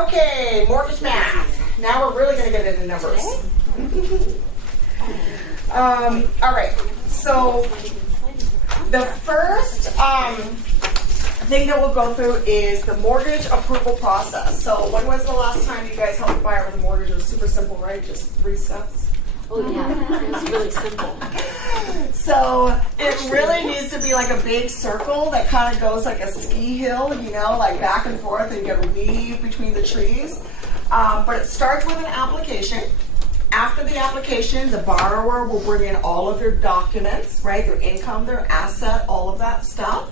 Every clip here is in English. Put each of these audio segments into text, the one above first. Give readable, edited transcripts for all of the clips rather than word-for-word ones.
Okay, mortgage math. Now we're really going to get into numbers. All right, so the first thing that we'll go through is the mortgage approval process. So when was the last time you guys helped a buyer with a mortgage? It was super simple, right? Just 3 steps. Oh yeah, it was really simple. So it really needs to be like a big circle that kind of goes like a ski hill, you know, like back and forth, and you get a weave between the trees. But it starts with an application. After the application, the borrower will bring in all of their documents, right? Their income, their asset, all of that stuff.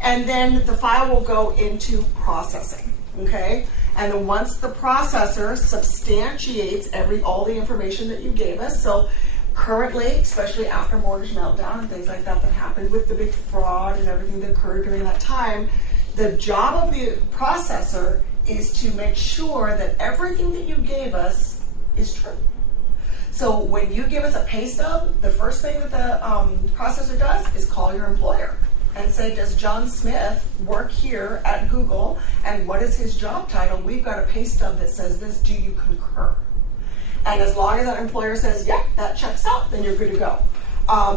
And then the file will go into processing, okay? And then once the processor substantiates all the information that you gave us, so currently, especially after mortgage meltdown and things like that happened with the big fraud and everything that occurred during that time, the job of the processor is to make sure that everything that you gave us is true. So when you give us a pay stub, the first thing that the processor does is call your employer and say, does John Smith work here at Google, and what is his job title? We've got a pay stub that says this, do you concur? And as long as that employer says, yeah, that checks out, then you're good to go.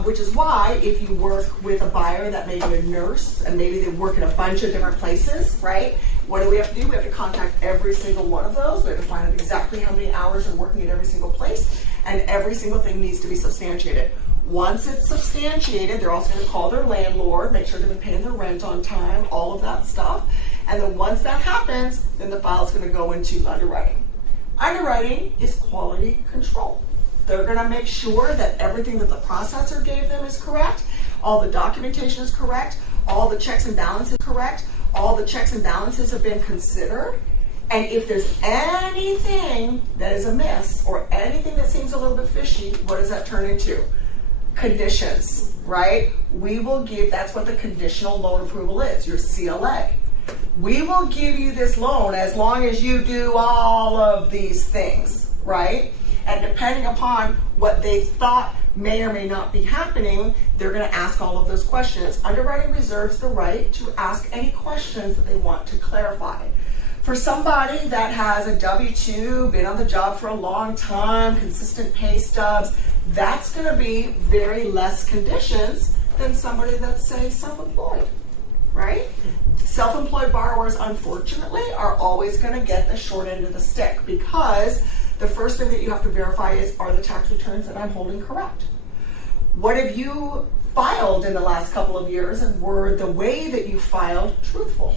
Which is why if you work with a buyer that may be a nurse, and maybe they work in a bunch of different places, right? What do we have to do? We have to contact every single one of those. We have to find out exactly how many hours they're working at every single place, and every single thing needs to be substantiated. Once it's substantiated, they're also going to call their landlord, make sure they've been paying their rent on time, all of that stuff. And then once that happens, then the file is going to go into underwriting. Underwriting is quality control. They're going to make sure that everything that the processor gave them is correct, all the documentation is correct, all the checks and balances are correct, all the checks and balances have been considered. And if there's anything that is amiss or anything that seems a little bit fishy, what does that turn into? Conditions, right? We will give, that's what the conditional loan approval is, your CLA. We will give you this loan as long as you do all of these things, right? And depending upon what they thought may or may not be happening, they're going to ask all of those questions. Underwriting reserves the right to ask any questions that they want to clarify. For somebody that has a W-2, been on the job for a long time, consistent pay stubs, that's going to be very less conditions than somebody that's, say, self-employed, right? Self-employed borrowers, unfortunately, are always going to get the short end of the stick because the first thing that you have to verify is, are the tax returns that I'm holding correct? What have you filed in the last couple of years, and were the way that you filed truthful?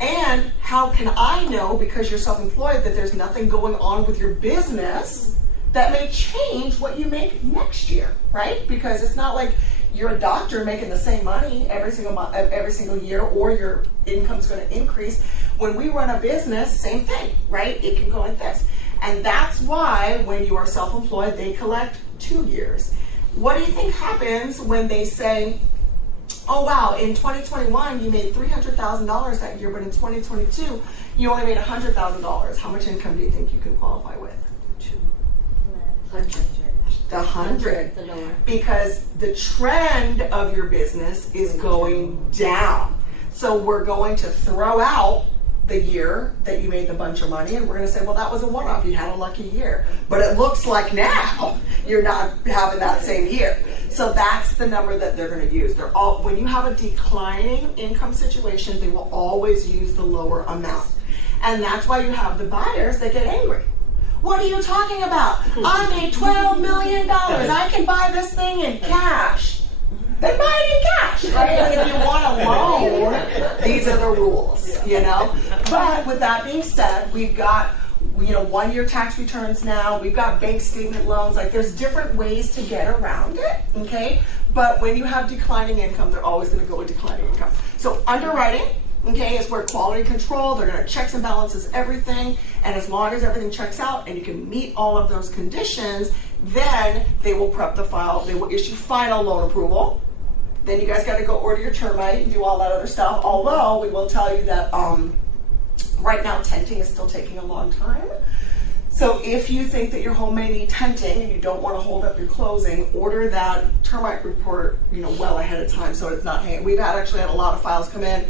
And how can I know, because you're self-employed, that there's nothing going on with your business that may change what you make next year, right? Because it's not like you're a doctor making the same money every single month, every single year, or your income's going to increase. When we run a business, same thing, right? It can go like this. And that's why when you are self-employed, they collect 2 years. What do you think happens when they say, oh wow, in 2021 you made $300,000 that year, but in 2022 you only made $100,000. How much income do you think you can qualify with? 100. The 100. The lower. Because the trend of your business is going down. So we're going to throw out the year that you made the bunch of money, and we're going to say, well, that was a one-off. You had a lucky year. But it looks like now you're not having that same year. So that's the number that they're going to use. When you have a declining income situation, they will always use the lower amount. And that's why you have the buyers that get angry. What are you talking about? I made $12 million. I can buy this thing in cash. Then buy it in cash, right? Like if you want a loan, these are the rules, you know? But with that being said, we've got, 1-year tax returns now. We've got bank statement loans. Like there's different ways to get around it, okay? But when you have declining income, they're always going to go with declining income. So underwriting, okay, is where quality control, they're going to checks and balances everything, and as long as everything checks out and you can meet all of those conditions, then they will prep the file, they will issue final loan approval. Then you guys got to go order your termite and do all that other stuff, although we will tell you that right now tenting is still taking a long time. So if you think that your home may need tenting and you don't want to hold up your closing, order that termite report well ahead of time so it's not hanging. We've actually had a lot of files come in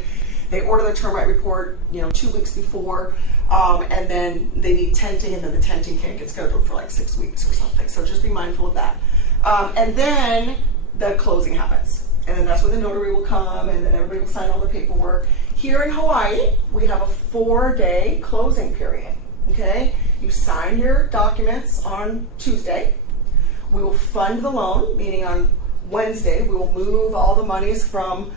They order the termite report, 2 weeks before, and then they need tenting, and then the tenting can't get scheduled for like 6 weeks or something. So just be mindful of that. And then the closing happens. And then that's when the notary will come, and then everybody will sign all the paperwork. Here in Hawaii, we have a 4-day closing period, okay? You sign your documents on Tuesday. We will fund the loan, meaning on Wednesday, we will move all the monies from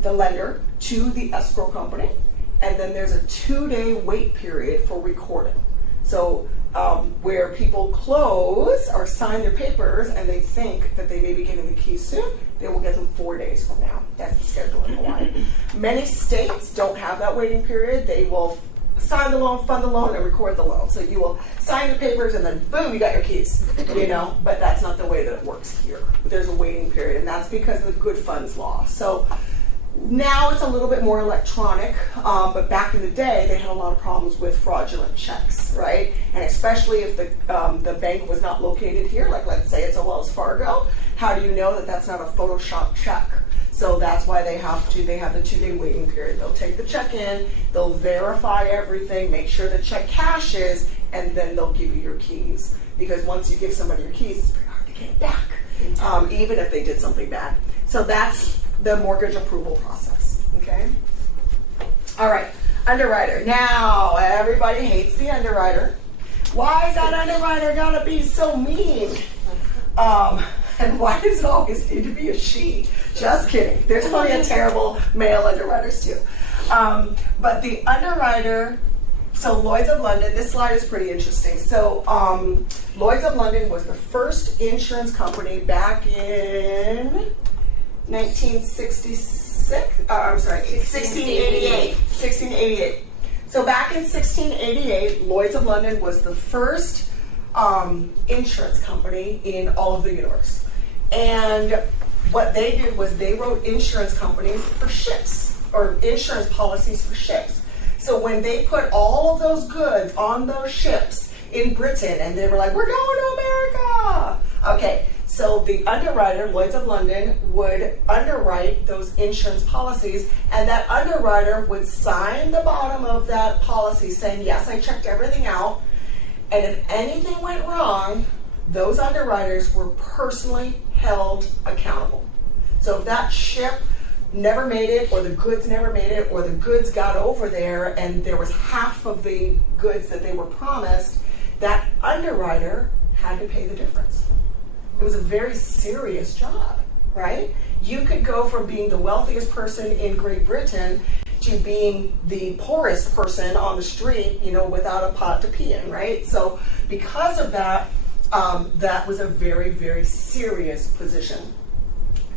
the lender to the escrow company. And then there's a 2-day wait period for recording. So where people close or sign their papers and they think that they may be getting the keys soon, they will get them 4 days from now. That's the schedule in Hawaii. Many states don't have that waiting period. They will sign the loan, fund the loan, and record the loan. So you will sign the papers and then boom, you got your keys, but that's not the way that it works here. There's a waiting period, and that's because of the good funds law. So now it's a little bit more electronic, but back in the day, they had a lot of problems with fraudulent checks, right? And especially if the bank was not located here, like let's say it's a Wells Fargo, how do you know that that's not a Photoshop check? So that's why they have the 2-day waiting period. They'll take the check in, they'll verify everything, make sure the check cashes, and then they'll give you your keys. Because once you give somebody your keys, it's very hard to get it back, even if they did something bad. So that's the mortgage approval process, okay? All right, underwriter. Now, everybody hates the underwriter. Why is that underwriter gotta be so mean? And why does it always need to be a she? Just kidding. There's plenty of terrible male underwriters too. But the underwriter, so Lloyd's of London, this slide is pretty interesting. So Lloyd's of London was the first insurance company back in 1688. 1688. So back in 1688, Lloyd's of London was the first insurance company in all of the universe. And what they did was they wrote insurance companies for ships, or insurance policies for ships. So when they put all of those goods on those ships in Britain, and they were like, we're going to America. Okay, so the underwriter, Lloyd's of London, would underwrite those insurance policies, and that underwriter would sign the bottom of that policy saying, yes, I checked everything out. And if anything went wrong, those underwriters were personally held accountable. So if that ship never made it, or the goods never made it, or the goods got over there and there was half of the goods that they were promised, that underwriter had to pay the difference. It was a very serious job, right? You could go from being the wealthiest person in Great Britain to being the poorest person on the street, without a pot to pee in, right? So because of that, that was a very, very serious position.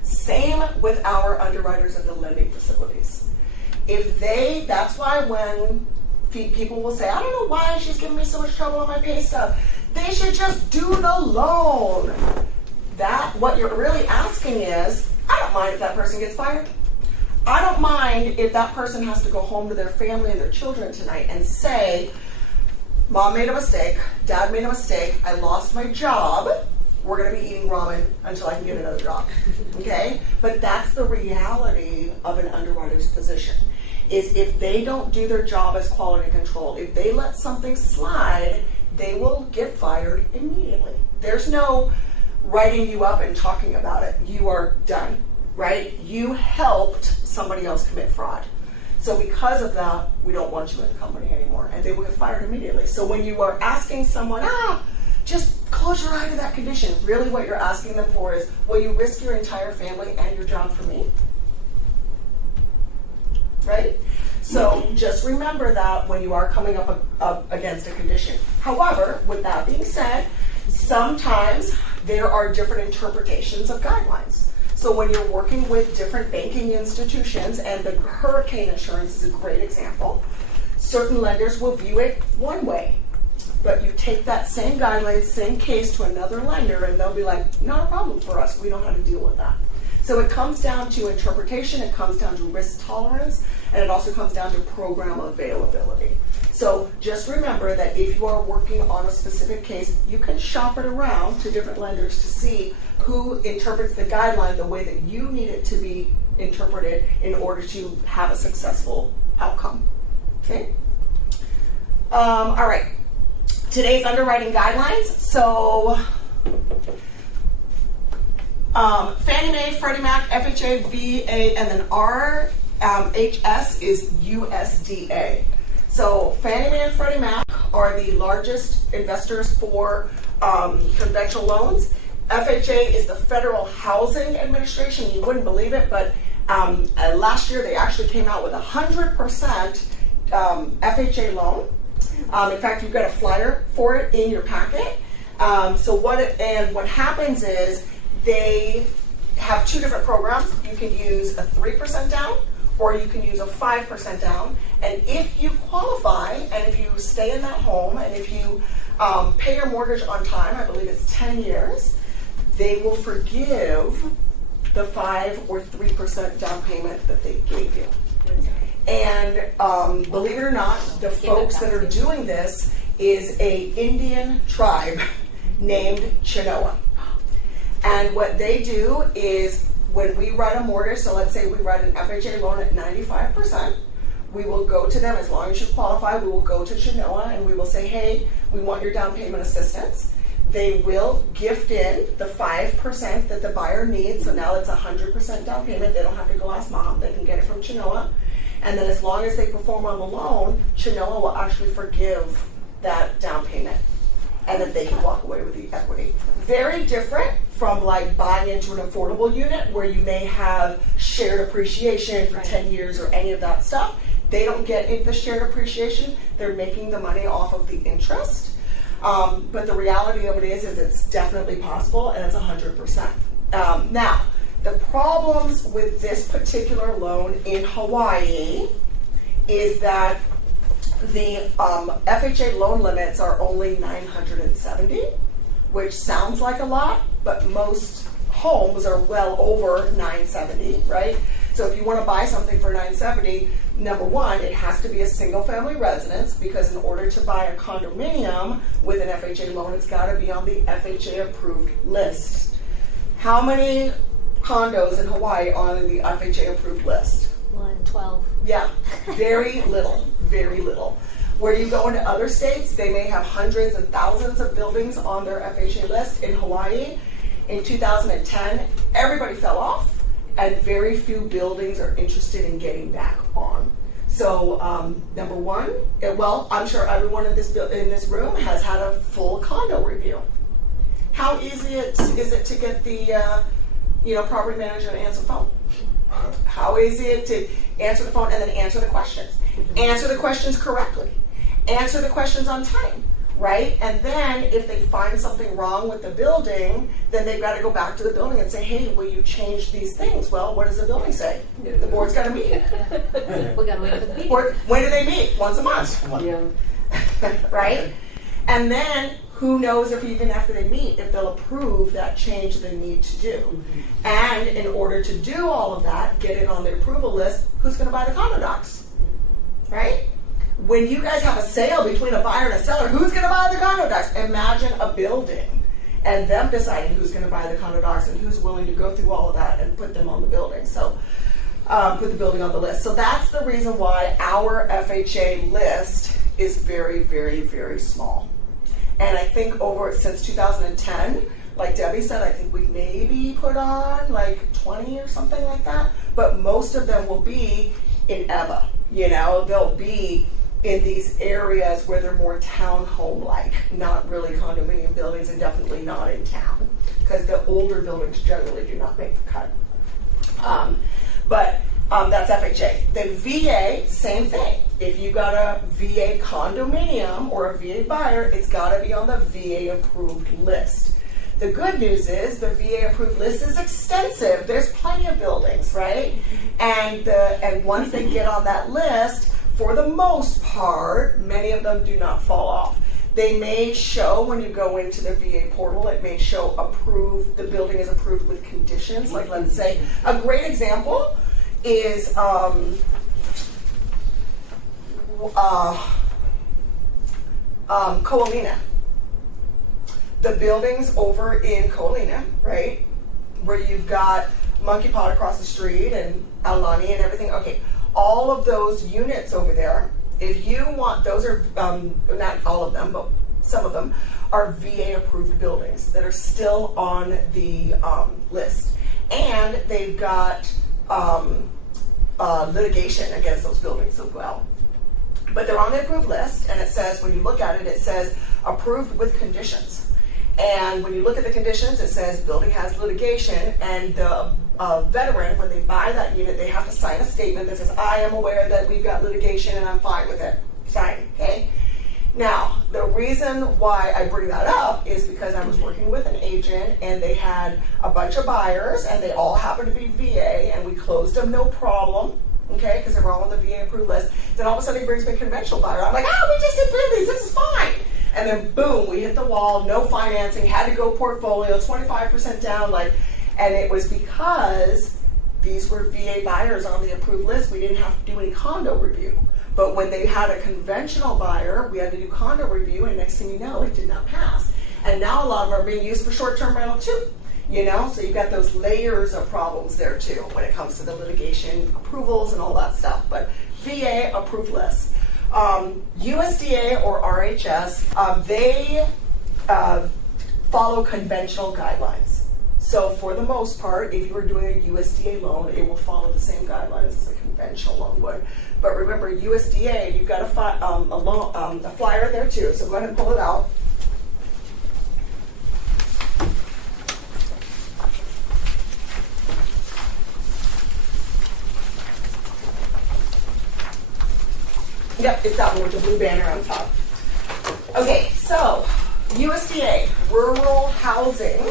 Same with our underwriters at the lending facilities. That's why when people will say, I don't know why she's giving me so much trouble on my pay stub. They should just do the loan. What you're really asking is, I don't mind if that person gets fired. I don't mind if that person has to go home to their family and their children tonight and say, Mom made a mistake, Dad made a mistake, I lost my job, we're going to be eating ramen until I can get another job, okay? But that's the reality of an underwriter's position, is if they don't do their job as quality control, if they let something slide, they will get fired immediately. There's no writing you up and talking about it. You are done, right? You helped somebody else commit fraud. So because of that, we don't want you in the company anymore, and they will get fired immediately. So when you are asking someone, just close your eye to that condition, really what you're asking them for is, will you risk your entire family and your job for me? Right? So just remember that when you are coming up against a condition. However, with that being said, sometimes there are different interpretations of guidelines. So when you're working with different banking institutions, and the hurricane insurance is a great example, certain lenders will view it one way. But you take that same guidelines, same case to another lender, and they'll be like, not a problem for us. We know how to deal with that. So it comes down to interpretation, it comes down to risk tolerance, and it also comes down to program availability. So just remember that if you are working on a specific case, you can shop it around to different lenders to see who interprets the guideline the way that you need it to be interpreted in order to have a successful outcome. Okay? All right. Today's underwriting guidelines. So, Fannie Mae, Freddie Mac, FHA, VA, and then RHS is USDA. So Fannie Mae and Freddie Mac are the largest investors for conventional loans. FHA is the Federal Housing Administration. You wouldn't believe it, but last year they actually came out with 100% FHA loan. In fact, you've got a flyer for it in your packet. What happens is they have two different programs. You can use a 3% down, or you can use a 5% down. And if you qualify, and if you stay in that home, and if you pay your mortgage on time, I believe it's 10 years, they will forgive the 5 or 3% down payment that they gave you. And believe it or not, the folks that are doing this is a Indian tribe named Chinoa. And what they do is when we write a mortgage, so let's say we write an FHA loan at 95%, we will go to them, as long as you qualify, we will go to Chinoa and we will say, hey, we want your down payment assistance. They will gift in the 5% that the buyer needs, so now it's 100% down payment. They don't have to go ask mom, they can get it from Chinoa. And then as long as they perform on the loan, Chinoa will actually forgive that down payment. And then they can walk away with the equity. Very different from like buying into an affordable unit where you may have shared appreciation for 10 years or any of that stuff. They don't get the shared appreciation. They're making the money off of the interest. But the reality of it is it's definitely possible, and it's 100%. Now, the problems with this particular loan in Hawaii is that the FHA loan limits are only $970, which sounds like a lot, but most homes are well over $970, right? So if you want to buy something for $970, number one, it has to be a single-family residence, because in order to buy a condominium with an FHA loan, it's got to be on the FHA-approved list. How many condos in Hawaii are on the FHA-approved list? 12. Yeah, very little, very little. Where you go into other states, they may have hundreds and thousands of buildings on their FHA list. In Hawaii, in 2010, everybody fell off, and very few buildings are interested in getting back on. So, number one, I'm sure everyone in this room has had a full condo review. How easy is it to get the property manager to answer the phone? How easy is it to answer the phone and then answer the questions? Answer the questions correctly. Answer the questions on time, right? And then if they find something wrong with the building, then they've got to go back to the building and say, hey, will you change these things? Well, what does the building say? The board's got to meet. We got to wait for the meeting. When do they meet? Once a month. Yeah. Right? And then who knows if even after they meet, if they'll approve that change they need to do. And in order to do all of that, get it on the approval list, who's going to buy the condo docs? Right? When you guys have a sale between a buyer and a seller, who's going to buy the condo docs? Imagine a building and them deciding who's going to buy the condo docs and who's willing to go through all of that and put them on the building. So put the building on the list. So that's the reason why our FHA list is very, very, very small. And I think since 2010, like Debbie said, I think we've maybe put on like 20 or something like that. But most of them will be in EVA. They'll be in these areas where they're more townhome-like, not really condominium buildings, and definitely not in town, because the older buildings generally do not make the cut. But that's FHA. Then VA, same thing. If you got a VA condominium or a VA buyer, it's got to be on the VA-approved list. The good news is the VA-approved list is extensive. There's plenty of buildings, right? And once they get on that list, for the most part, many of them do not fall off. They may show, when you go into the VA portal, it may show approved, the building is approved with conditions. Like, let's say, a great example is Koalina. The buildings over in Koalina, right, where you've got Monkey Pod across the street and Aulani and everything. Okay, all of those units over there, if you want, those are, not all of them, but some of them are VA approved buildings that are still on the list. And they've got litigation against those buildings as well. But they're on the approved list, and it says, when you look at it, it says approved with conditions. And when you look at the conditions, it says building has litigation, and the veteran, when they buy that unit, they have to sign a statement that says, I am aware that we've got litigation and I'm fine with it. Sign, okay? Now, the reason why I bring that up is because I was working with an agent, and they had a bunch of buyers, and they all happened to be VA, and we closed them no problem. Okay, because they were all on the VA approved list. Then all of a sudden he brings me a conventional buyer. I'm like, we just did 3 of these, this is fine. And then boom, we hit the wall, no financing, had to go portfolio, 25% down, and it was because these were VA buyers on the approved list. We didn't have to do any condo review. But when they had a conventional buyer, we had to do condo review, and next thing you know, it did not pass. And now a lot of them are being used for short-term rental too. So you've got those layers of problems there too when it comes to the litigation approvals and all that stuff. But VA approved list. USDA or RHS, they follow conventional guidelines. So for the most part, if you were doing a USDA loan, it will follow the same guidelines as a conventional loan would. But remember, USDA, you've got a flyer there too. So go ahead and pull it out. Yep, it's that one with the blue banner on top. Okay, so USDA, rural housing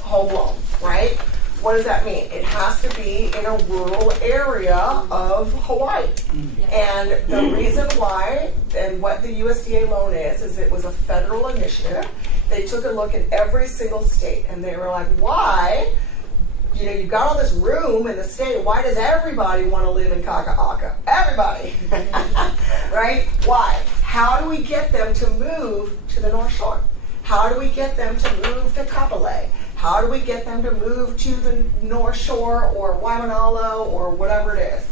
home loan, right? What does that mean? It has to be in a rural area of Hawaii. And the reason why, and what the USDA loan is it was a federal initiative. They took a look at every single state, and they were like, why? You've got all this room in the state. Why does everybody want to live in Kaka'aka? Everybody, right? Why? How do we get them to move to the North Shore? How do we get them to move to Kapolei? How do we get them to move to the North Shore or Waimanalo or whatever it is?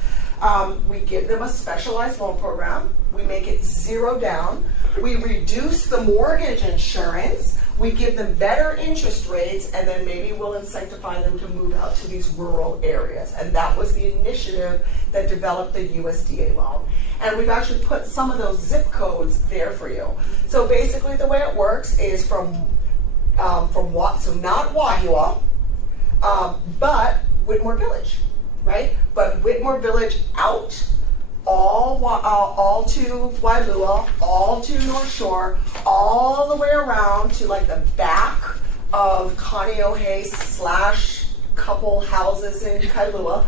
We give them a specialized loan program. We make it zero down. We reduce the mortgage insurance. We give them better interest rates, and then maybe we'll incentivize them to move out to these rural areas. And that was the initiative that developed the USDA loan. And we've actually put some of those zip codes there for you. So basically the way it works is so not Wahua, but Whitmore Village, right? But Whitmore Village out, all to Wailua, all to North Shore, all the way around to the back of Kaneohe / couple houses in Kailua.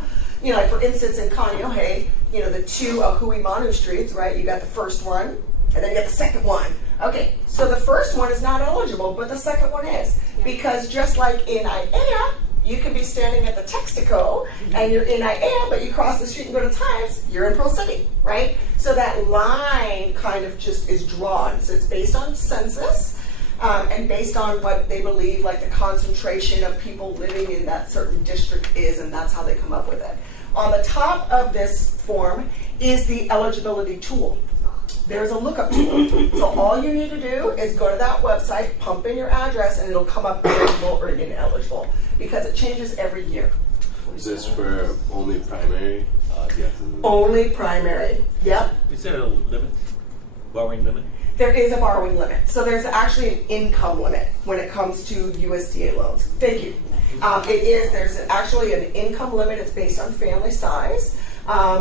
For instance, in Kaneohe, the 2 Ahui Manu streets, right? You got the first one, and then you got the second one. Okay, so the first one is not eligible, but the second one is. Because just like in Aiea, you can be standing at the Texaco, and you're in Aiea, but you cross the street and go to Times, you're in Pearl City, right? So that line kind of just is drawn. So it's based on census, and based on what they believe the concentration of people living in that certain district is, and that's how they come up with it. On the top of this form is the eligibility tool. There's a lookup tool. So all you need to do is go to that website, pump in your address, and it'll come up eligible or ineligible, because it changes every year. Is this for only primary? Only primary, yep. Is there a limit? Borrowing limit? There is a borrowing limit. So there's actually an income limit when it comes to USDA loans. Thank you. There's actually an income limit. It's based on family size.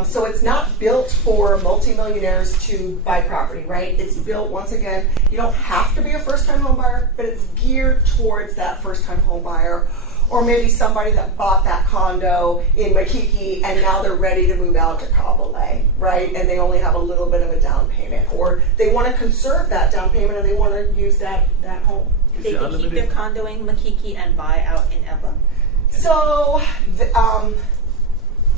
So it's not built for multimillionaires to buy property, right? It's built, once again, you don't have to be a first-time home buyer, but it's geared towards that first-time home buyer, or maybe somebody that bought that condo in Makiki and now they're ready to move out to Kapolei, right? And they only have a little bit of a down payment, or they want to conserve that down payment and they want to use that home. They can keep their condo in Makiki and buy out in Eba. So,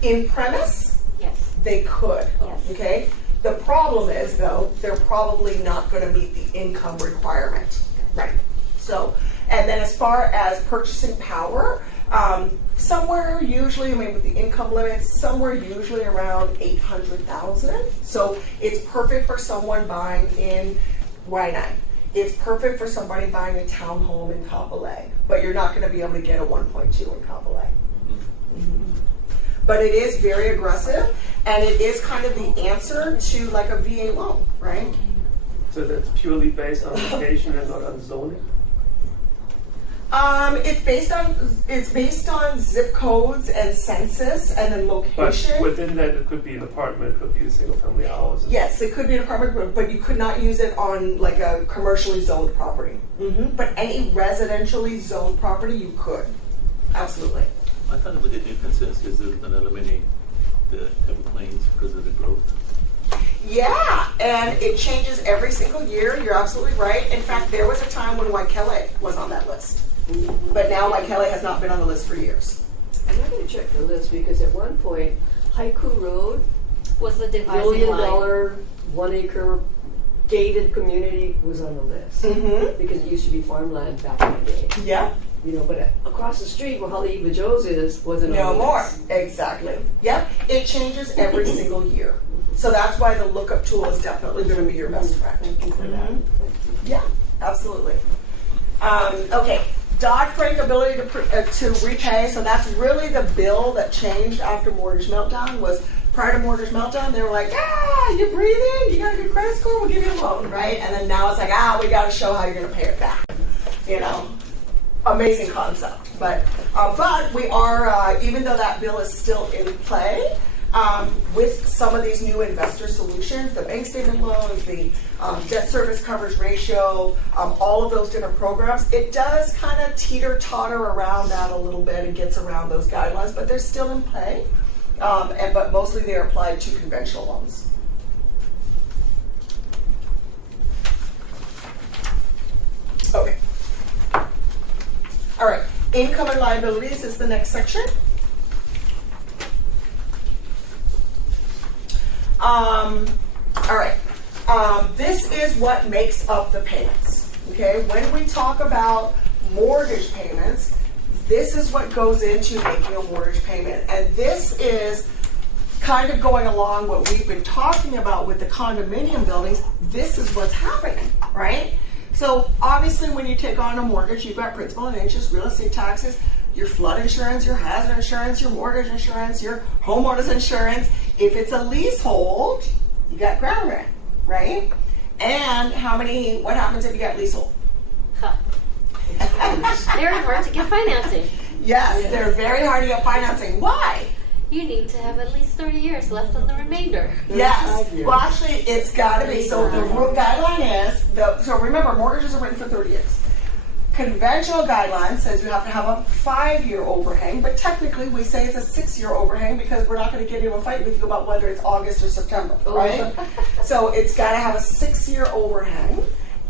in premise, Yes. they could, Yes. okay? The problem is, though, they're probably not going to meet the income requirement, right? So, and then as far as purchasing power, somewhere usually, I mean, with the income limits, somewhere usually around 800,000. So it's perfect for someone buying in Waianae. It's perfect for somebody buying a townhome in Kapolei, but you're not going to be able to get a 1.2 in Kapolei. Mm-hmm. But it is very aggressive, and it is kind of the answer to like a VA loan, right? So that's purely based on location and not on zoning? It's based on zip codes and census and then But location. within that, it could be an apartment, it could be a single-family house. Yes, it could be an apartment, but you could not use it on like a commercially zoned property. Mm-hmm. But any residentially zoned property, you could. Absolutely. I thought with the differences is it going to eliminate the complaints because of the growth. Yeah, and it changes every single year. You're absolutely right. In fact, there was a time when Waikele was on that list. But now Waikele has not been on the list for years. I'm not going to check the list because at one point, Haiku Road, Was the $1 dividing line. billion, 1 acre gated community was on the list. Mm-hmm. Because it used to be farmland back in the day. Yeah. You know, but across the street where Holly Eva Joe's is, wasn't No on the more. list. Exactly. Yep. It changes every single year. So that's why the lookup tool is definitely going to be your best friend. Thank you for that. Yeah, absolutely. Okay. Dodd-Frank ability to repay. So that's really the bill that changed after mortgage meltdown. Was prior to mortgage meltdown, they were like, you're breathing, you got a good credit score, we'll give you a loan, right? And then now it's like, we got to show how you're going to pay it back. You know, amazing concept. But we are, even though that bill is still in play, with some of these new investor solutions, the bank statement loans, the debt service coverage ratio, all of those different programs, it does kind of teeter-totter around that a little bit and gets around those guidelines, but they're still in play. But mostly they are applied to conventional loans. Okay. All right. Income and liabilities is the next section. All right. This is what makes up the payments. Okay. When we talk about mortgage payments, this is what goes into making a mortgage payment. And this is kind of going along what we've been talking about with the condominium buildings. This is what's happening, right? So obviously when you take on a mortgage, you've got principal and interest, real estate taxes, your flood insurance, your hazard insurance, your mortgage insurance, your homeowner's insurance. If it's a leasehold, you got ground rent, right? And what happens if you got leasehold? Huh. Very hard to get financing. Yes, they're very hard to get financing. Why? You need to have at least 30 years left on the remainder. Yes. Well, actually, it's got to be. So the rule guideline is, so remember, mortgages are written for 30 years. Conventional guideline says you have to have a 5-year overhang, but technically we say it's a 6-year overhang because we're not going to get into a fight with you about whether it's August or September, right? So it's got to have a 6-year overhang.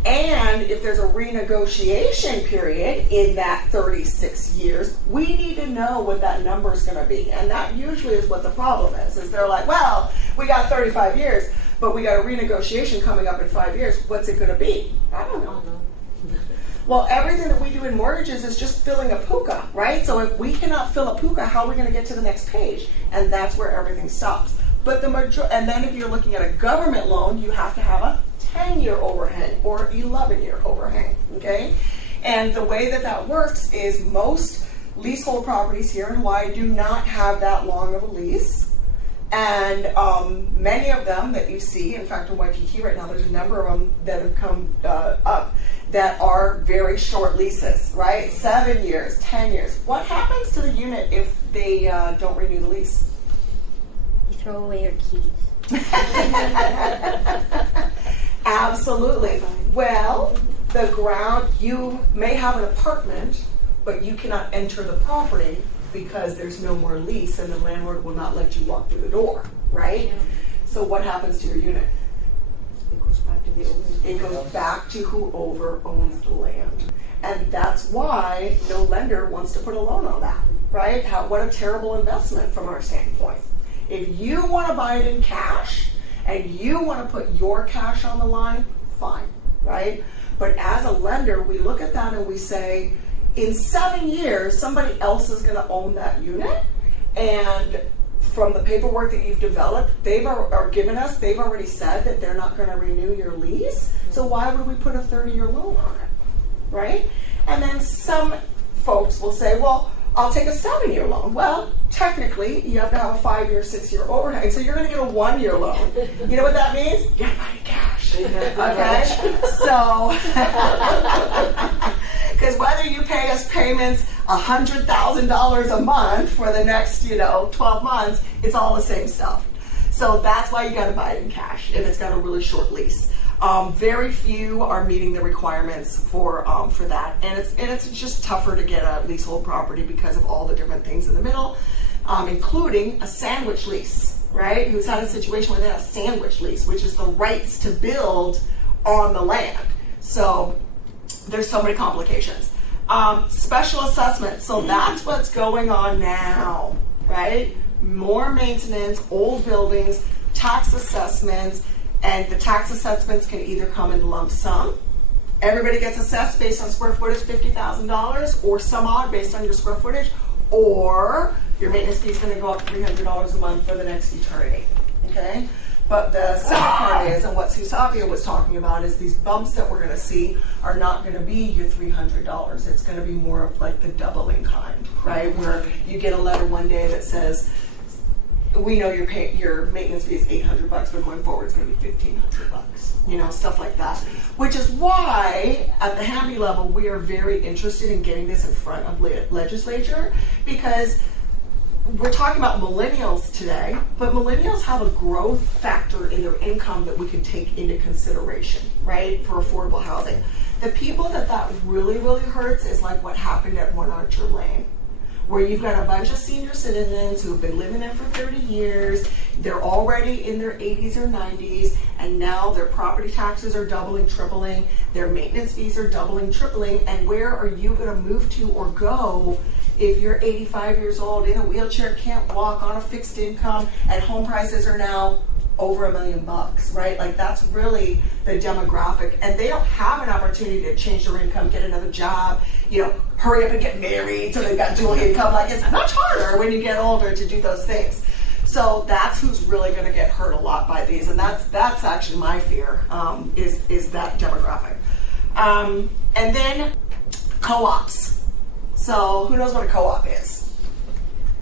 And if there's a renegotiation period in that 36 years, we need to know what that number is going to be. And that usually is what the problem is they're like, well, we got 35 years, but we got a renegotiation coming up in 5 years. What's it going to be? I don't know. Well, everything that we do in mortgages is just filling a puka, right? So if we cannot fill a puka, how are we going to get to the next page? And that's where everything stops. But and then if you're looking at a government loan, you have to have a 10-year overhang or 11-year overhang, okay? And the way that works is most leasehold properties here in Hawaii do not have that long of a lease. And many of them that you see, in fact in Waikiki right now, there's a number of them that have come up that are very short leases, right? 7 years, 10 years. What happens to the unit if they don't renew the lease? You throw away your keys. Absolutely. Well, you may have an apartment, but you cannot enter the property because there's no more lease and the landlord will not let you walk through the door, right? Yeah. So what happens to your unit? It goes back to the owner. It goes back to whoever owns the land. And that's why no lender wants to put a loan on that, right? What a terrible investment from our standpoint. If you want to buy it in cash and you want to put your cash on the line, fine, right? But as a lender, we look at that and we say, in 7 years, somebody else is going to own that unit, and from the paperwork that you've developed, they've already said that they're not going to renew your lease. So why would we put a 30-year loan on it, right? And then some folks will say, well, I'll take a 7-year loan. Well, technically, you have to have a 5-year, 6-year overhang, so you're going to get a 1-year loan. You know what that means? You got to buy cash. Okay? So, because whether you pay us payments $100,000 a month for the next, 12 months, it's all the same stuff. So that's why you got to buy it in cash if it's got a really short lease. Very few are meeting the requirements for that, and it's just tougher to get a leasehold property because of all the different things in the middle, including a sandwich lease, right? Who's had a situation where they had a sandwich lease, which is the rights to build on the land. So there's so many complications. Special assessment. So that's what's going on now, right? More maintenance, old buildings, tax assessments, and the tax assessments can either come in lump sum. Everybody gets assessed based on square footage, $50,000, or some odd based on your square footage, or your maintenance fee is going to go up $300 a month for the next eternity. Okay? But the second part is, and what Susavia was talking about, is these bumps that we're going to see are not going to be your $300. It's going to be more of like the doubling kind, right? Where you get a letter one day that says, we know your maintenance fee is $800, but going forward it's going to be $1,500. Stuff like that. Which is why, at the HABI level, we are very interested in getting this in front of legislature, because we're talking about millennials today, but millennials have a growth factor in their income that we can take into consideration, right, for affordable housing. The people that really, really hurts is like what happened at One Archer Lane, where you've got a bunch of senior citizens who have been living there for 30 years, they're already in their 80s or 90s, and now their property taxes are doubling, tripling, their maintenance fees are doubling, tripling, and where are you going to move to or go if you're 85 years old, in a wheelchair, can't walk, on a fixed income, and home prices are now over $1 million, right? Like, that's really the demographic, and they don't have an opportunity to change their income, get another job, hurry up and get married so they've got dual income. Like, it's much harder when you get older to do those things. So that's who's really going to get hurt a lot by these, and that's actually my fear, is that demographic. And then co-ops. So who knows what a co-op is?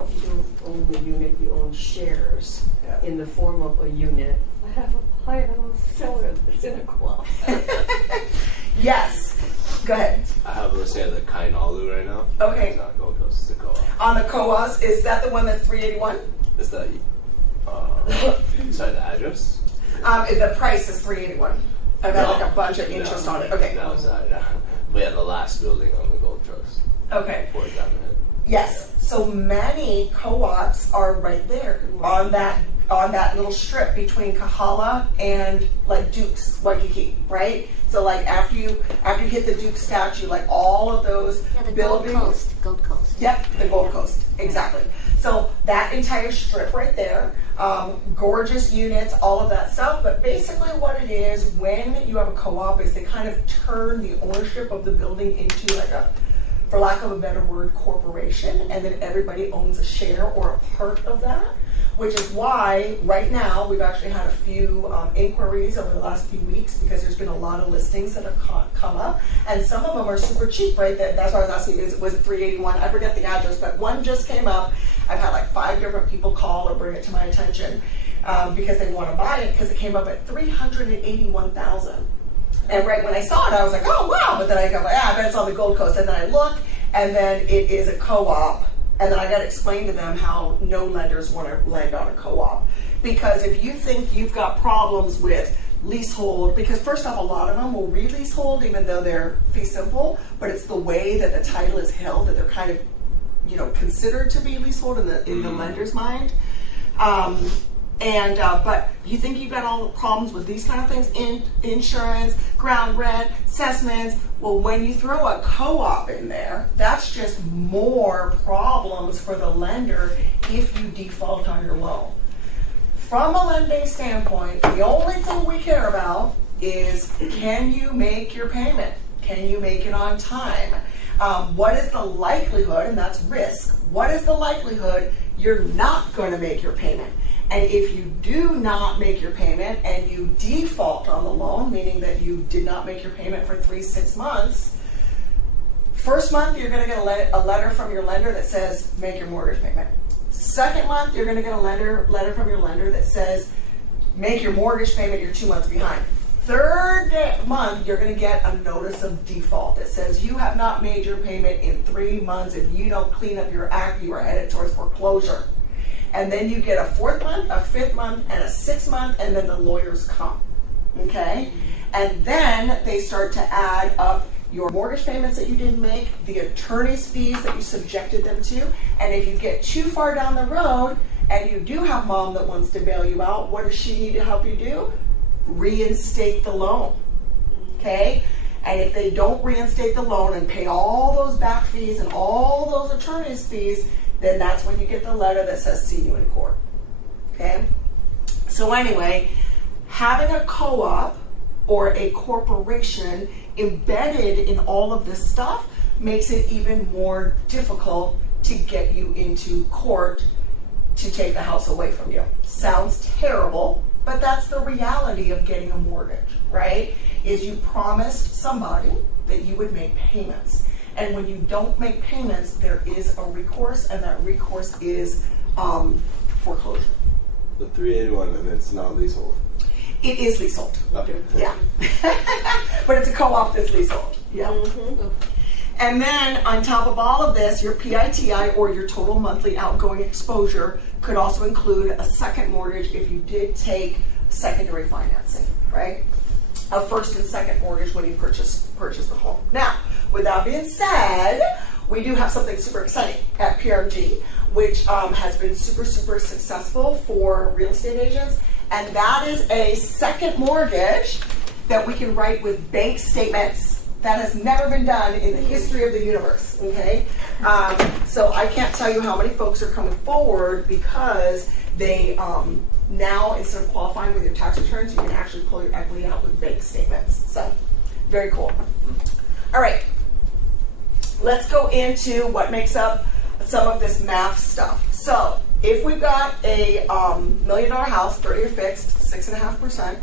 You don't own the unit, you own shares in the form of a unit. I have a pile of soda that's in a co-op. Yes. Go ahead. I have a listing of the Kainalu right now. Okay. It's not Gold Coast, it's the co-op. On the co-ops, is that the one that's 381? Is that, sorry, the address? The price is 381. I've got like a bunch of interest on it. Okay. No, sorry, no. But yeah, the last building on the Gold Coast. Okay. 4th Avenue. Yes. So many co-ops are right there on that little strip between Kahala and like Duke's Waikiki, right? So like after you hit the Duke statue, like all of those buildings. Gold Coast. Yep, the Gold Coast, exactly. So that entire strip right there, gorgeous units, all of that stuff. But basically what it is, when you have a co-op, is they kind of turn the ownership of the building into like a, for lack of a better word, corporation, and then everybody owns a share or a part of that, which is why right now we've actually had a few inquiries over the last few weeks, because there's been a lot of listings that have come up, and some of them are super cheap, right? That's why I was asking, was it 381? I forget the address, but one just came up. I've had like 5 different people call or bring it to my attention because they want to buy it, because it came up at $381,000. And right when I saw it, I was like, oh, wow. But then I go, I bet it's on the Gold Coast. And then I look, and then it is a co-op. And then I got to explain to them how no lenders want to lend on a co-op. Because if you think you've got problems with leasehold, because first off, a lot of them will re-leasehold even though they're fee simple, but it's the way that the title is held that they're kind of, considered to be leasehold in the lender's mind. But you think you've got all the problems with these kind of things, insurance, ground rent, assessments. Well, when you throw a co-op in there, that's just more problems for the lender if you default on your loan. From a lending standpoint, the only thing we care about is, can you make your payment? Can you make it on time? What is the likelihood, and that's risk, what is the likelihood you're not going to make your payment? And if you do not make your payment and you default on the loan, meaning that you did not make your payment for 3-6 months, first month you're going to get a letter from your lender that says make your mortgage payment. Second month you're going to get a letter from your lender that says make your mortgage payment, you're 2 months behind. Third month you're going to get a notice of default that says you have not made your payment in 3 months. If you don't clean up your act, you are headed towards foreclosure. And then you get a 4th month, a 5th month, and a 6th month, and then the lawyers come, okay? And then they start to add up your mortgage payments that you didn't make, the attorney's fees that you subjected them to, and if you get too far down the road and you do have mom that wants to bail you out, what does she need to help you do? Reinstate the loan, okay? And if they don't reinstate the loan and pay all those back fees and all those attorney's fees, then that's when you get the letter that says see you in court, okay? So anyway, having a co-op or a corporation embedded in all of this stuff makes it even more difficult to get you into court to take the house away from you. Sounds terrible, but that's the reality of getting a mortgage, right? Is you promised somebody that you would make payments. And when you don't make payments, there is a recourse, and that recourse is foreclosure. The 381, and it's not leasehold. It is leasehold. Okay. Yeah. But it's a co-op that's leasehold. Yeah. Mm-hmm. And then on top of all of this, your PITI or your total monthly outgoing exposure could also include a second mortgage if you did take secondary financing, right? A first and second mortgage when you purchase the home. Now, with that being said, we do have something super exciting at PRG, which has been super successful for real estate agents, and that is a second mortgage that we can write with bank statements. That has never been done in the history of the universe, okay? So I can't tell you how many folks are coming forward because they now, instead of qualifying with your tax returns, you can actually pull your equity out with bank statements. So, very cool. All right, let's go into what makes up some of this math stuff. So, if we've got a $1 million house, 30-year fixed, 6.5%,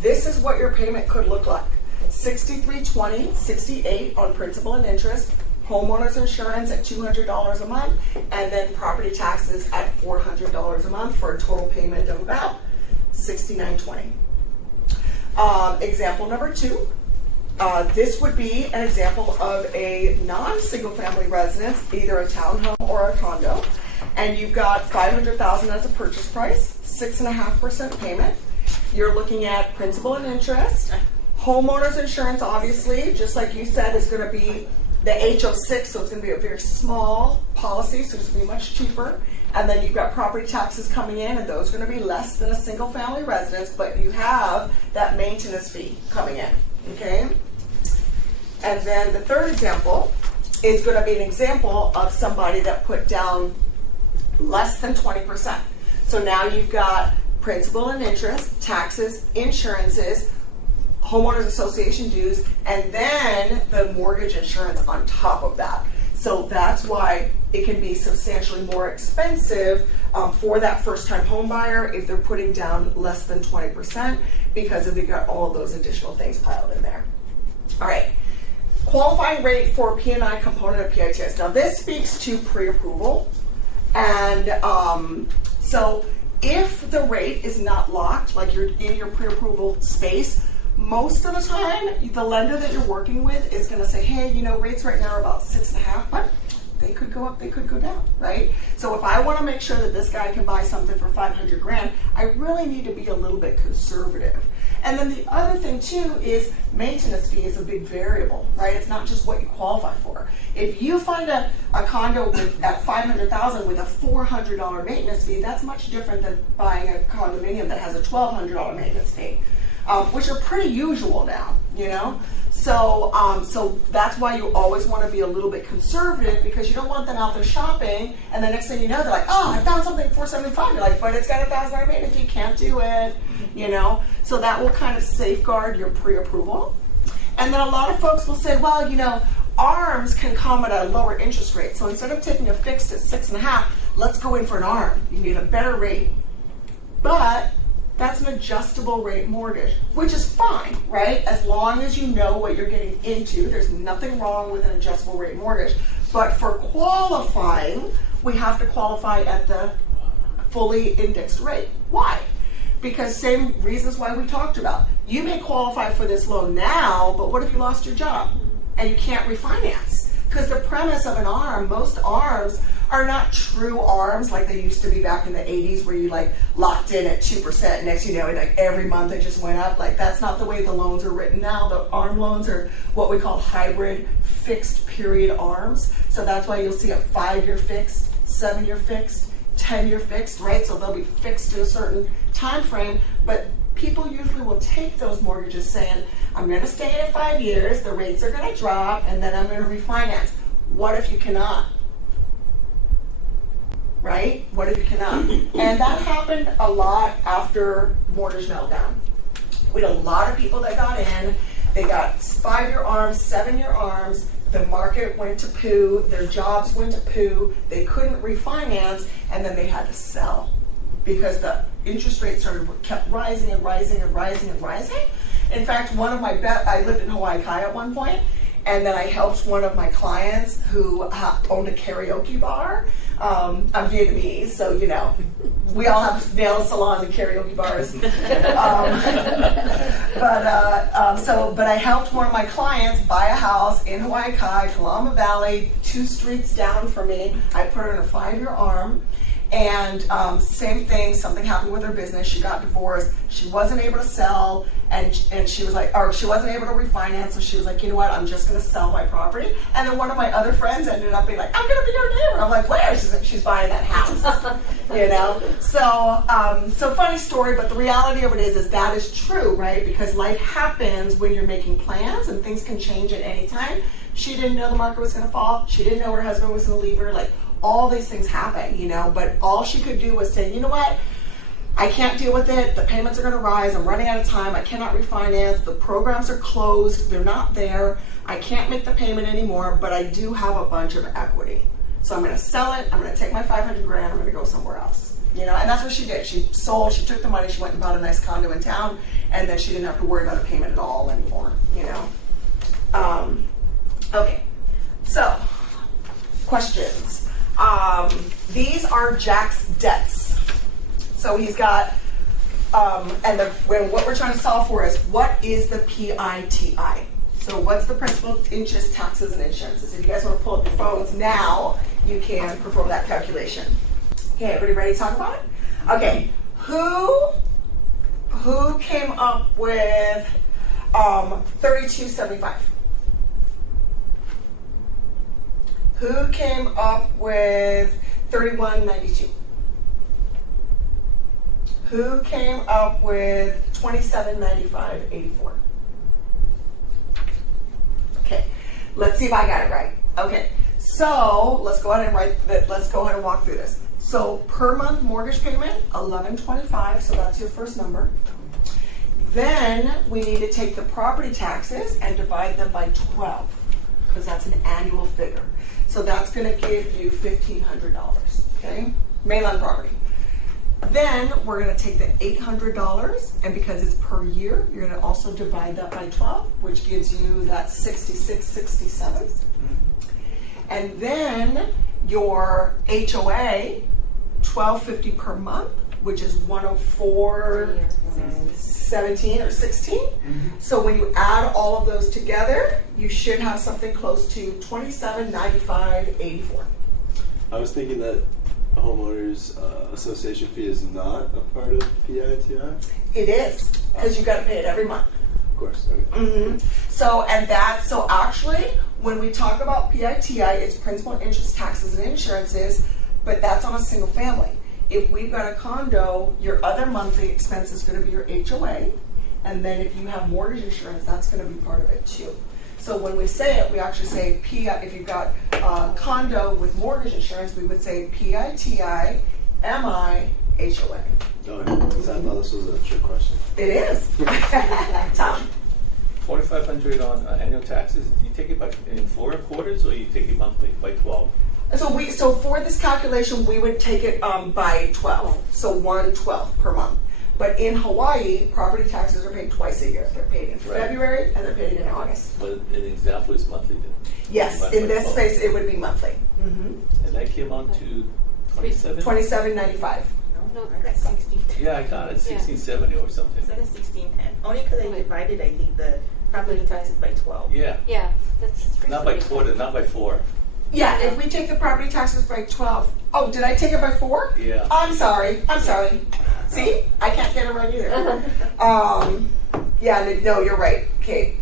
this is what your payment could look like. $63.20, $68 on principal and interest, homeowners insurance at $200 a month, and then property taxes at $400 a month for a total payment of about $69.20. Example number 2. This would be an example of a non-single family residence, either a townhome or a condo, and you've got $500,000 as a purchase price, 6.5% payment. You're looking at principal and interest. Homeowners insurance, obviously, just like you said, is going to be the HO6, so it's going to be a very small policy, so it's going to be much cheaper. And then you've got property taxes coming in, and those are going to be less than a single family residence, but you have that maintenance fee coming in, okay? And then the third example is going to be an example of somebody that put down less than 20%. So now you've got principal and interest, taxes, insurances, homeowners association dues, and then the mortgage insurance on top of that. So that's why it can be substantially more expensive for that first-time home buyer if they're putting down less than 20% because they've got all of those additional things piled in there. All right, qualifying rate for P&I component of PITS. Now this speaks to pre-approval, and so if the rate is not locked, like you're in your pre-approval space, most of the time, the lender that you're working with is going to say, hey, you know, rates right now are about 6.5, but they could go up, they could go down, right? So if I want to make sure that this guy can buy something for $500,000, I really need to be a little bit conservative. And then the other thing too is maintenance fee is a big variable, right? It's not just what you qualify for. If you find a condo at $500,000 with a $400 maintenance fee, that's much different than buying a condominium that has a $1,200 maintenance fee. Which are pretty usual now, you know? So that's why you always want to be a little bit conservative because you don't want them out there shopping and the next thing you know, they're like, oh, I found something for $475. You're like, but it's got a $1,000 maintenance, you can't do it, you know? So that will kind of safeguard your pre-approval. And then a lot of folks will say, well, you know, ARMs can come at a lower interest rate. So instead of taking a fixed at 6.5, let's go in for an ARM. You need a better rate. But that's an adjustable rate mortgage, which is fine, right? As long as you know what you're getting into, there's nothing wrong with an adjustable rate mortgage. But for qualifying, we have to qualify at the fully indexed rate. Why? Because same reasons why we talked about. You may qualify for this loan now, but what if you lost your job and you can't refinance? Because the premise of an ARM, most ARMs are not true ARMs like they used to be back in the 80s where you like locked in at 2%. Next you know, like every month it just went up. Like that's not the way the loans are written now. The ARM loans are what we call hybrid fixed period ARMs. So that's why you'll see a 5-year fixed, 7-year fixed, 10-year fixed, right? So they'll be fixed to a certain time frame, but people usually will take those mortgages saying, I'm going to stay in it 5 years, the rates are going to drop, and then I'm going to refinance. What if you cannot? Right? What if you cannot? And that happened a lot after mortgage meltdown. We had a lot of people that got in, they got 5-year ARMs, 7-year ARMs, the market went to poo, their jobs went to poo, they couldn't refinance, and then they had to sell because the interest rates kept rising and rising and rising and rising. In fact, one of my I lived in Hawaii Kai at one point, and then I helped one of my clients who owned a karaoke bar. I'm Vietnamese, so you know, we all have nail salons and karaoke bars. But I helped one of my clients buy a house in Hawaii Kai, Kalama Valley, 2 streets down from me. I put her in a 5-year ARM. And same thing, something happened with her business. She got divorced. She wasn't able to sell, and she was like, or she wasn't able to refinance. So she was like, you know what? I'm just going to sell my property. And then one of my other friends ended up being like, I'm going to be your neighbor. I'm like, where? She's like, she's buying that house. You know. So funny story, but the reality of it is that is true, right? Because life happens when you're making plans, and things can change at any time. She didn't know the market was going to fall. She didn't know her husband was going to leave her. Like. All these things happen, you know, but all she could do was say, you know what, I can't deal with it, the payments are going to rise, I'm running out of time, I cannot refinance, the programs are closed, they're not there, I can't make the payment anymore, but I do have a bunch of equity. So I'm going to sell it, I'm going to take my $500,000, I'm going to go somewhere else. You know, and that's what she did. She sold, she took the money, she went and bought a nice condo in town, and then she didn't have to worry about a payment at all anymore, you know. Okay, so, questions. These are Jack's debts. So he's got, what we're trying to solve for is, what is the PITI? So what's the principal, interest, taxes, and insurances? If you guys want to pull up your phones now, you can perform that calculation. Okay, everybody ready to talk about it? Okay, who came up with 3275? Who came up with 3192? Who came up with 2795.84? Okay, let's see if I got it right. Okay, so let's go ahead and walk through this. So per month mortgage payment, $1125. So that's your first number. Then we need to take the property taxes and divide them by 12 because that's an annual figure. So that's going to give you $1,500, okay? Mainland property. Then we're going to take the $800, and because it's per year, you're going to also divide that by 12, which gives you that $66.67. And then your HOA, $1,250 per month, which is $104.17 or 16. So when you add all of those together, you should have something close to $27.95.84. I was thinking that a homeowners association fee is not a part of PITI. It is, because you got to pay it every month. Of course. Okay. Mm-hmm. So actually, when we talk about PITI, it's principal, interest, taxes, and insurances, but that's on a single family. If we've got a condo, your other monthly expense is going to be your HOA, and then if you have mortgage insurance, that's going to be part of it too. So when we say it, we actually say if you've got a condo with mortgage insurance, we would say PITI, MI, HOA. Oh, I thought this was a trick question. It is. Tom. 45 $2,500 on annual taxes, do you take it by in 4 quarters or you take it monthly by 12? So for this calculation, we would take it by 12, so 1/12 per month. But in Hawaii, property taxes are paid twice a year. They're paid in Right. February and they're paid in August. But an example is monthly then. Yes, Divided in by this 12. space, it would be monthly. Mm-hmm. And that came out to 27? $27.95. No, I got 16. Yeah, I got it, Yeah. 1670 or something. I got 1610. Only because I divided, I think, the property taxes by 12. Yeah, Yeah, that's not by quarter, not by 4. Yeah, if we take the property taxes by 12. Oh, did I take it by 4? Yeah. I'm sorry. See, I can't get it right either. Yeah, no, you're right, Kate.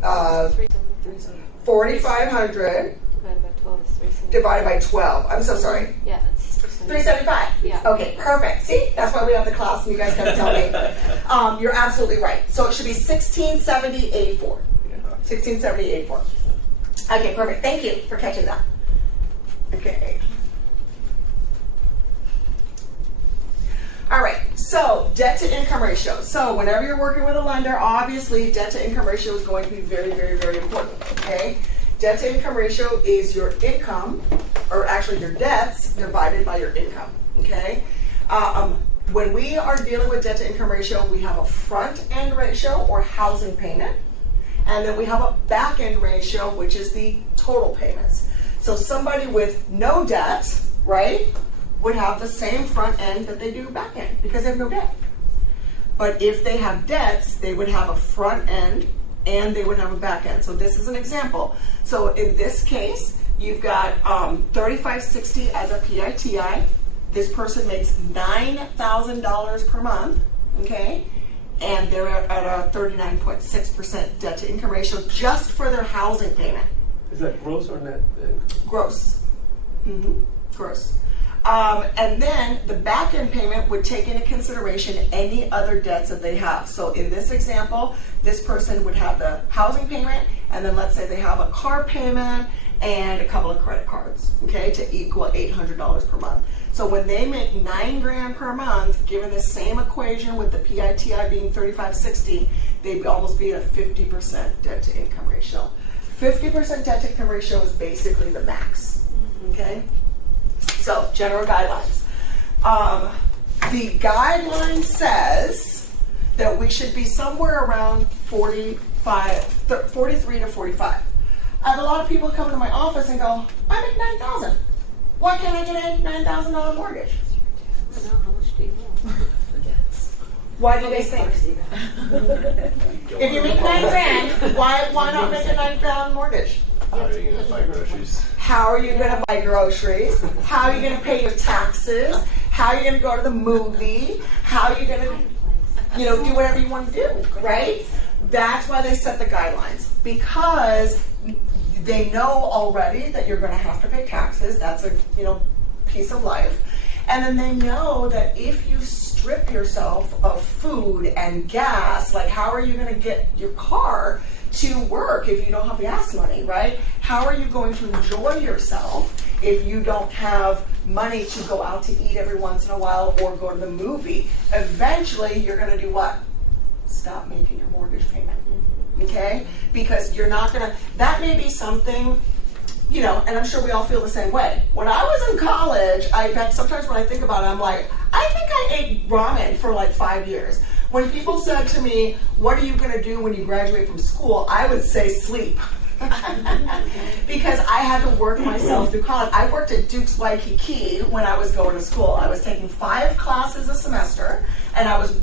4,500 divided by 12 is 375. divided by 12. I'm so sorry. Yeah, it's 375. Yeah. Okay, perfect. See, that's why we have the class and you guys gotta tell me. You're absolutely right. So it should be 1670.84. Yeah. 1670.84. Okay, perfect. Thank you for catching that. Okay. All right, so debt to income ratio. So whenever you're working with a lender, obviously debt to income ratio is going to be very, very, very important, okay? Debt to income ratio is your income, or actually your debts divided by your income, okay? When we are dealing with debt to income ratio, we have a front end ratio or housing payment, and then we have a back end ratio, which is the total payments. So somebody with no debt, right, would have the same front end that they do back end because they have no debt. But if they have debts, they would have a front end and they would have a back end. So this is an example. So in this case, you've got $35.60 as a PITI. This person makes $9,000 per month, okay? And they're at a 39.6% debt to income ratio just for their housing payment. Is that gross or net? Gross. Gross. And then the back end payment would take into consideration any other debts that they have. So in this example, this person would have the housing payment, and then let's say they have a car payment and a couple of credit cards, okay, to equal $800 per month. So when they make $9,000 per month, given the same equation with the PITI being 3560, they'd almost be at a 50% debt to income ratio. 50% debt to income ratio is basically the max, okay? So, general guidelines. The guideline says that we should be somewhere around 43 to 45. I have a lot of people come into my office and go, I make $9,000. Why can't I get a $9,000 mortgage? I don't know, how much do you know? Why do they think? If you make $9,000, why not make a $9,000 mortgage? How are you gonna buy groceries? How are you going to buy groceries? How are you going to pay your taxes? How are you going to go to the movie? How are you going to, do whatever you want to do, right? That's why they set the guidelines, because they know already that you're going to have to pay taxes. That's a, piece of life. And then they know that if you strip yourself of food and gas, like how are you going to get your car to work if you don't have gas money, right? How are you going to enjoy yourself if you don't have money to go out to eat every once in a while or go to the movie? Eventually, you're going to do what? Stop making your mortgage payment, okay? Because you're not going to, that may be something, and I'm sure we all feel the same way. When I was in college, sometimes when I think about it, I'm like, I think I ate ramen for like 5 years. When people said to me, what are you going to do when you graduate from school? I would say sleep. Because I had to work myself through college. I worked at Duke's Waikiki when I was going to school. I was taking 5 classes a semester, and I was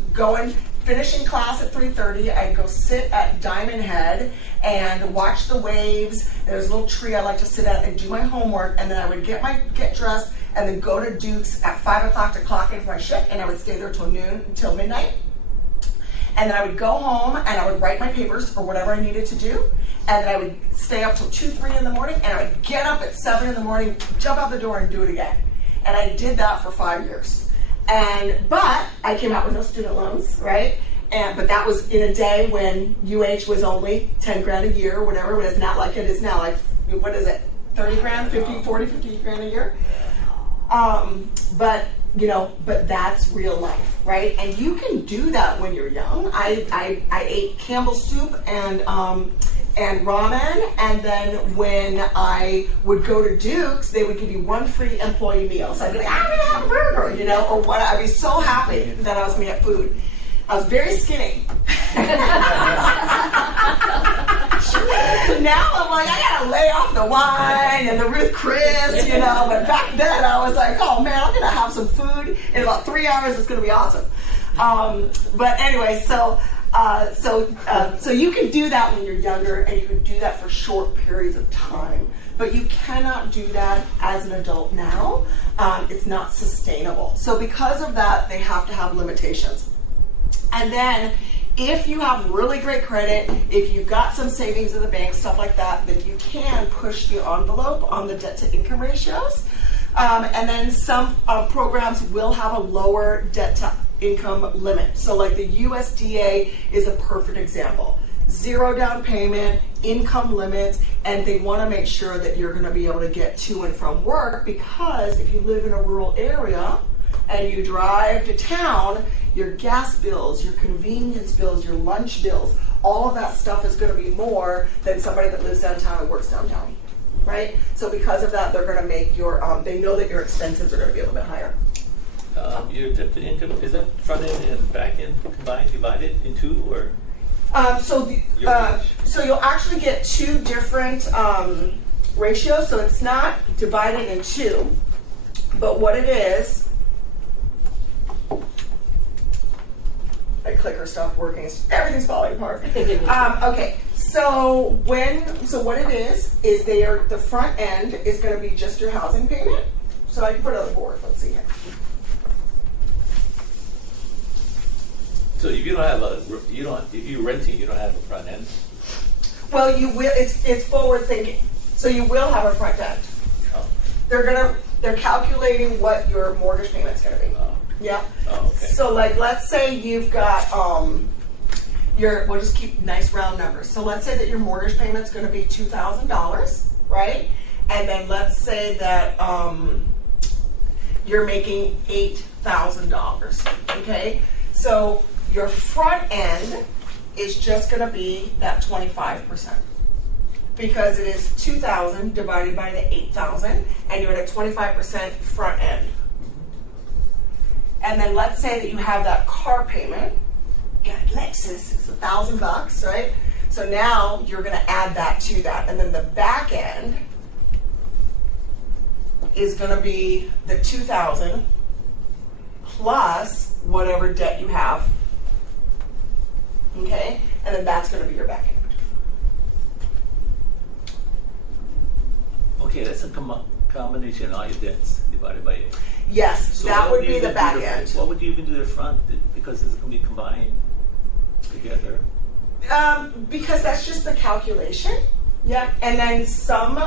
finishing class at 3:30. I'd go sit at Diamond Head and watch the waves. There's a little tree I like to sit at and do my homework, and then I would get dressed and then go to Duke's at 5 o'clock to clock in for my shift, and I would stay there till midnight. And then I would go home and I would write my papers or whatever I needed to do. And then I would stay up till 2, 3 in the morning, and I would get up at 7 in the morning, jump out the door and do it again. And I did that for 5 years. But I came out with no student loans, right? But that was in a day when UH was only 10 grand a year or whatever, but it's not like it is now. Like, what is it? 30 grand, 50 grand a year? But that's real life, right? And you can do that when you're young. I ate Campbell's soup and and ramen, and then when I would go to Duke's, they would give you one free employee meal. So I'd be like, I'm gonna have a burger, you know, or what. I'd be so happy that I was gonna get food. I was very skinny. Now I'm like, I gotta lay off the wine and the Ruth Chris, you know. But back then I was like, oh man, I'm gonna have some food in about 3 hours. It's gonna be awesome. But anyway, so you can do that when you're younger, and you can do that for short periods of time. But you cannot do that as an adult now. It's not sustainable. So because of that, they have to have limitations. And then if you have really great credit, if you've got some savings in the bank, stuff like that, then you can push the envelope on the debt to income ratios. And then some programs will have a lower debt to income limit. So like the USDA is a perfect example. 0 down payment, income limits, and they want to make sure that you're going to be able to get to and from work, because if you live in a rural area and you drive to town, your gas bills, your convenience bills, your lunch bills, all of that stuff is going to be more than somebody that lives downtown and works downtown, right? So because of that, they're going to make your, they know that your expenses are going to be a little bit higher. Your debt to income, is that front end and back end combined, divided in two, or? So you'll actually get 2 different ratios. So it's not divided in 2, but what it is, my clicker stopped working. Everything's falling apart. Okay, so what it is the front end is going to be just your housing payment. So I can put it on the board. Let's see here. So if you don't have if you're renting, you don't have a front end. Well, you will. It's forward thinking. So you will have a front end. Oh. They're calculating what your mortgage payment's going to be. Oh. Yeah. Oh, okay. So like, let's say you've got we'll just keep nice round numbers. So let's say that your mortgage payment's going to be $2,000, right? And then let's say that you're making $8,000. Okay. So your front end is just going to be that 25%, because it is 2,000 divided by the 8,000, and you're at a 25% front end. And then let's say that you have that car payment. Got a Lexus, it's $1,000, right? So now you're going to add that to that, and then the back end is going to be the 2,000 plus whatever debt you have. Okay, and then that's going to be your back end. Okay, that's a combination of all your debts divided by 8. Yes, So that what would be the back end. What would you even do the front, because it's going to be combined together? Because that's just the calculation. Yeah, and then some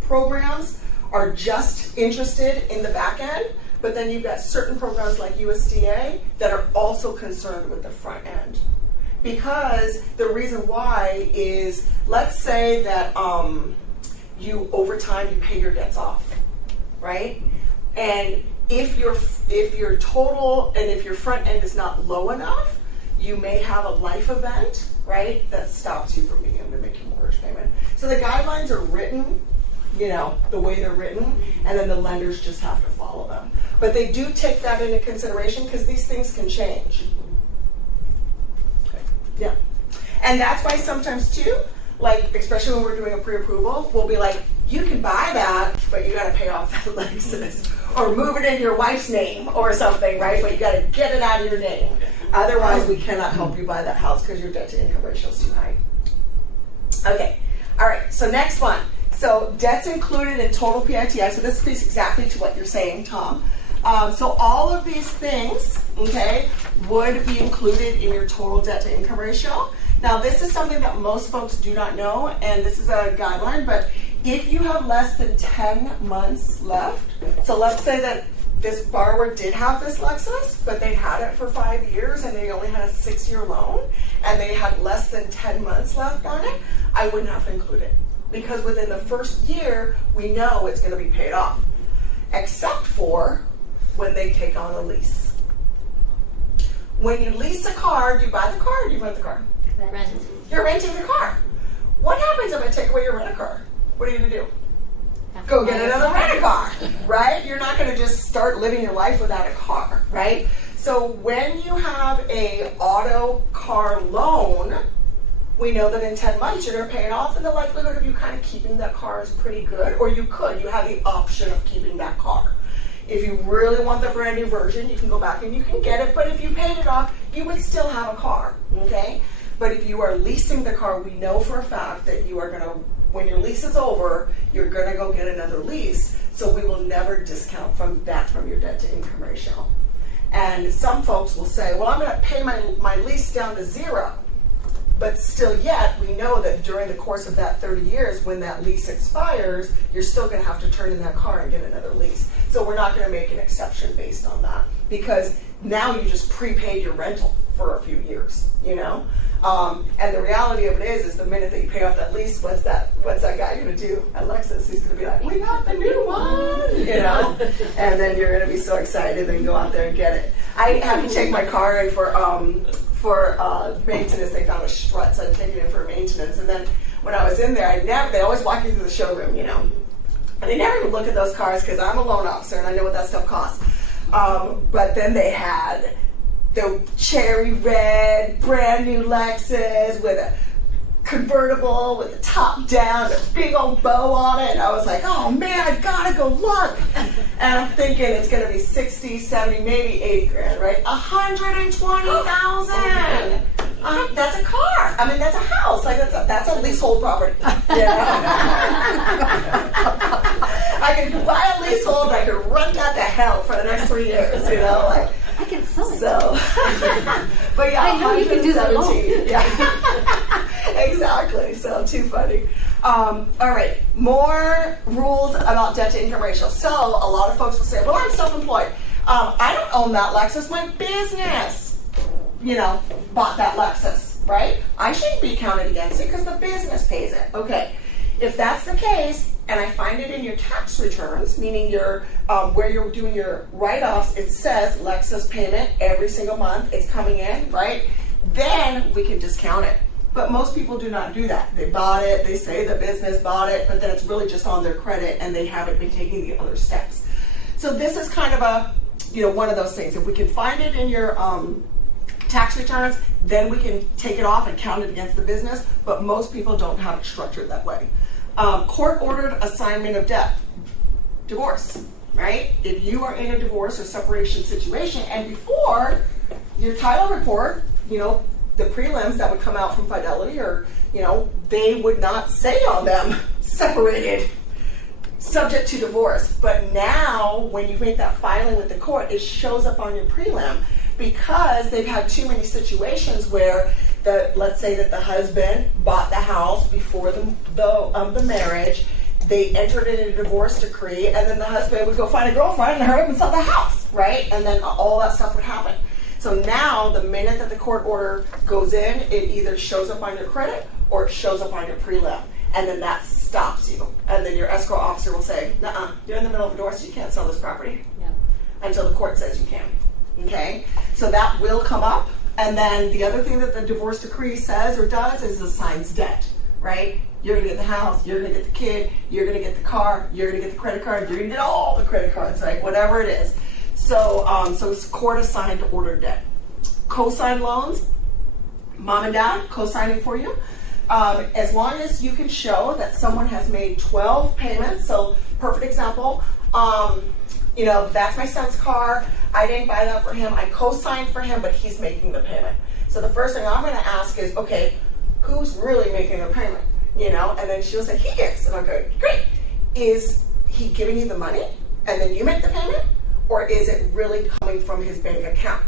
programs are just interested in the back end, but then you've got certain programs like USDA that are also concerned with the front end. Because the reason why is, let's say that you over time you pay your debts off, right? And if your total and if your front end is not low enough, you may have a life event, right, that stops you from being able to make your mortgage payment. So the guidelines are written, you know, the way they're written, and then the lenders just have to follow them. But they do take that into consideration because these things can change. Okay. Yeah. And that's why sometimes too, like especially when we're doing a pre-approval, we'll be like, you can buy that, but you got to pay off that Lexus, or move it in your wife's name or something, right? But you got to get it out of your name. Otherwise, we cannot help you buy that house because your debt to income ratio is too high. Okay. All right. So next one. So debts included in total PITI. So this speaks exactly to what you're saying, Tom. So all of these things, okay, would be included in your total debt to income ratio. Now, this is something that most folks do not know, and this is a guideline, but if you have less than 10 months left, so let's say that this borrower did have this Lexus, but they had it for 5 years and they only had a 6-year loan, and they had less than 10 months left on it, I wouldn't have to include it. Because within the first year, we know it's going to be paid off, except for when they take on a lease. When you lease a car, do you buy the car or do you rent the car? Rent. You're renting the car. What happens if I take away your rent-a-car? What are you gonna do? Have to Go buy get a another car. rent-a-car, right? You're not gonna just start living your life without a car, right? So when you have a auto car loan, we know that in 10 months you're gonna pay it off, and the likelihood of you kind of keeping that car is pretty good, or you have the option of keeping that car. If you really want the brand new version, you can go back and you can get it, but if you paid it off, you would still have a car, okay? But if you are leasing the car, we know for a fact that you are gonna, when your lease is over, you're gonna go get another lease, so we will never discount from your debt to income ratio. And some folks will say, well, I'm gonna pay my lease down to 0. But still yet, we know that during the course of that 30 years, when that lease expires, you're still going to have to turn in that car and get another lease. So we're not going to make an exception based on that, because now you just prepaid your rental for a few years, you know? And the reality of it is the minute that you pay off that lease, what's that guy going to do at Lexus? He's going to be like, we got the new one, you know? And then you're going to be so excited and go out there and get it. I had to take my car in for maintenance. They found a strut, so I taken it in for maintenance. And then when I was in there, they always walk you through the showroom, you know. And they never even look at those cars because I'm a loan officer and I know what that stuff costs. But then they had the cherry red, brand new Lexus with a convertible with the top down, a big old bow on it. And I was like, oh man, I gotta go look. And I'm thinking it's gonna be 60, 70, maybe 80 grand, right? 120,000. That's a car. I mean, that's a house. Like that's a leasehold property. You know? I could buy a leasehold. I could run that to hell for the next 3 years. You know, like. I can sell it. So, but yeah, I know you can do that alone. 117. Yeah, exactly. So too funny. All right, more rules about debt to income ratio. So a lot of folks will say, "Well, I'm self-employed. I don't own that Lexus. My business, bought that Lexus, right? I shouldn't be counted against it because the business pays it." Okay, if that's the case, and I find it in your tax returns, meaning your where you're doing your write-offs, it says Lexus payment every single month, it's coming in, right? Then we can discount it. But most people do not do that. They bought it, they say the business bought it, but then it's really just on their credit and they haven't been taking the other steps. So this is kind of a, one of those things. If we can find it in your tax returns, then we can take it off and count it against the business, but most people don't have it structured that way. Court-ordered assignment of debt, divorce, right? If you are in a divorce or separation situation, and before your title report, the prelims that would come out from Fidelity, or they would not say on them separated, subject to divorce. But now, when you make that filing with the court, it shows up on your prelim because they've had too many situations where let's say that the husband bought the house before the marriage, they entered in a divorce decree, and then the husband would go find a girlfriend and hurry up and sell the house, right? And then all that stuff would happen. So now, the minute that the court order goes in, it either shows up on your credit or it shows up on your prelim, and then that stops you. And then your escrow officer will say, "Nuh-uh, you're in the middle of a divorce, so you can't sell this property until the court says you can." Okay, so that will come up. And then the other thing that the divorce decree says or does is assigns debt, right? You're going to get the house, you're going to get the kid, you're going to get the car, you're going to get the credit card, you're going to get all the credit cards, right? Whatever it is. So it's court-assigned order debt. Co-signed loans, mom and dad co-signing for you. As long as you can show that someone has made 12 payments. So perfect example, that's my son's car. I didn't buy that for him. I co-signed for him, but he's making the payment. So the first thing I'm going to ask is, okay, who's really making the payment? And then she'll say, he is. And I'll go, great. Is he giving you the money and then you make the payment? Or is it really coming from his bank account?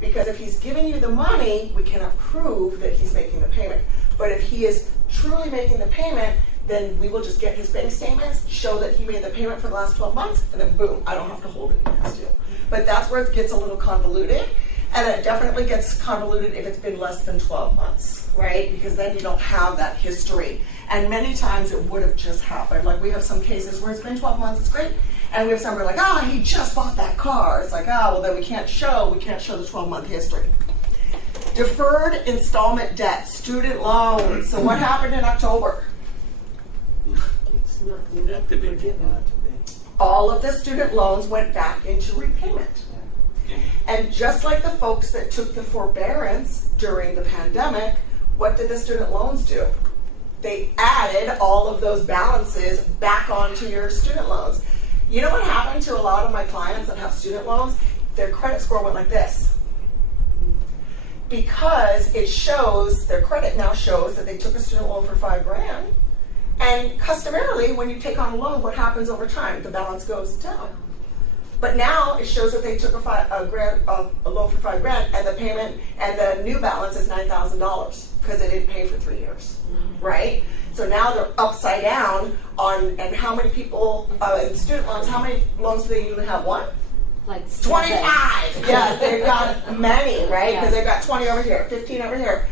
Because if he's giving you the money, we cannot prove that he's making the payment. But if he is truly making the payment, then we will just get his bank statements, show that he made the payment for the last 12 months, and then boom, I don't have to hold it against you. But that's where it gets a little convoluted, and it definitely gets convoluted if it's been less than 12 months, right? Because then you don't have that history. And many times it would have just happened. Like we have some cases where it's been 12 months, it's great, and we have some where like, he just bought that car. It's like, well then we can't show the 12-month history. Deferred installment debt, student loans. So what happened in October? It's not, you're not Activate. forgiven. All of the student loans went back into repayment. And just like the folks that took the forbearance during the pandemic, what did the student loans do? They added all of those balances back onto your student loans. You know what happened to a lot of my clients that have student loans? Their credit score went like this. Because it shows, their credit now shows that they took a student loan for $5,000. And customarily, when you take on a loan, what happens over time? The balance goes down. But now it shows that they took a loan for $5,000, and the payment and the new balance is $9,000 because they didn't pay for 3 years, right? So now they're upside down on. And how many people in student loans? How many loans do they usually have? One. Like 25. seven. Yes, they've got many, right? Because they've got 20 over here, 15 over here.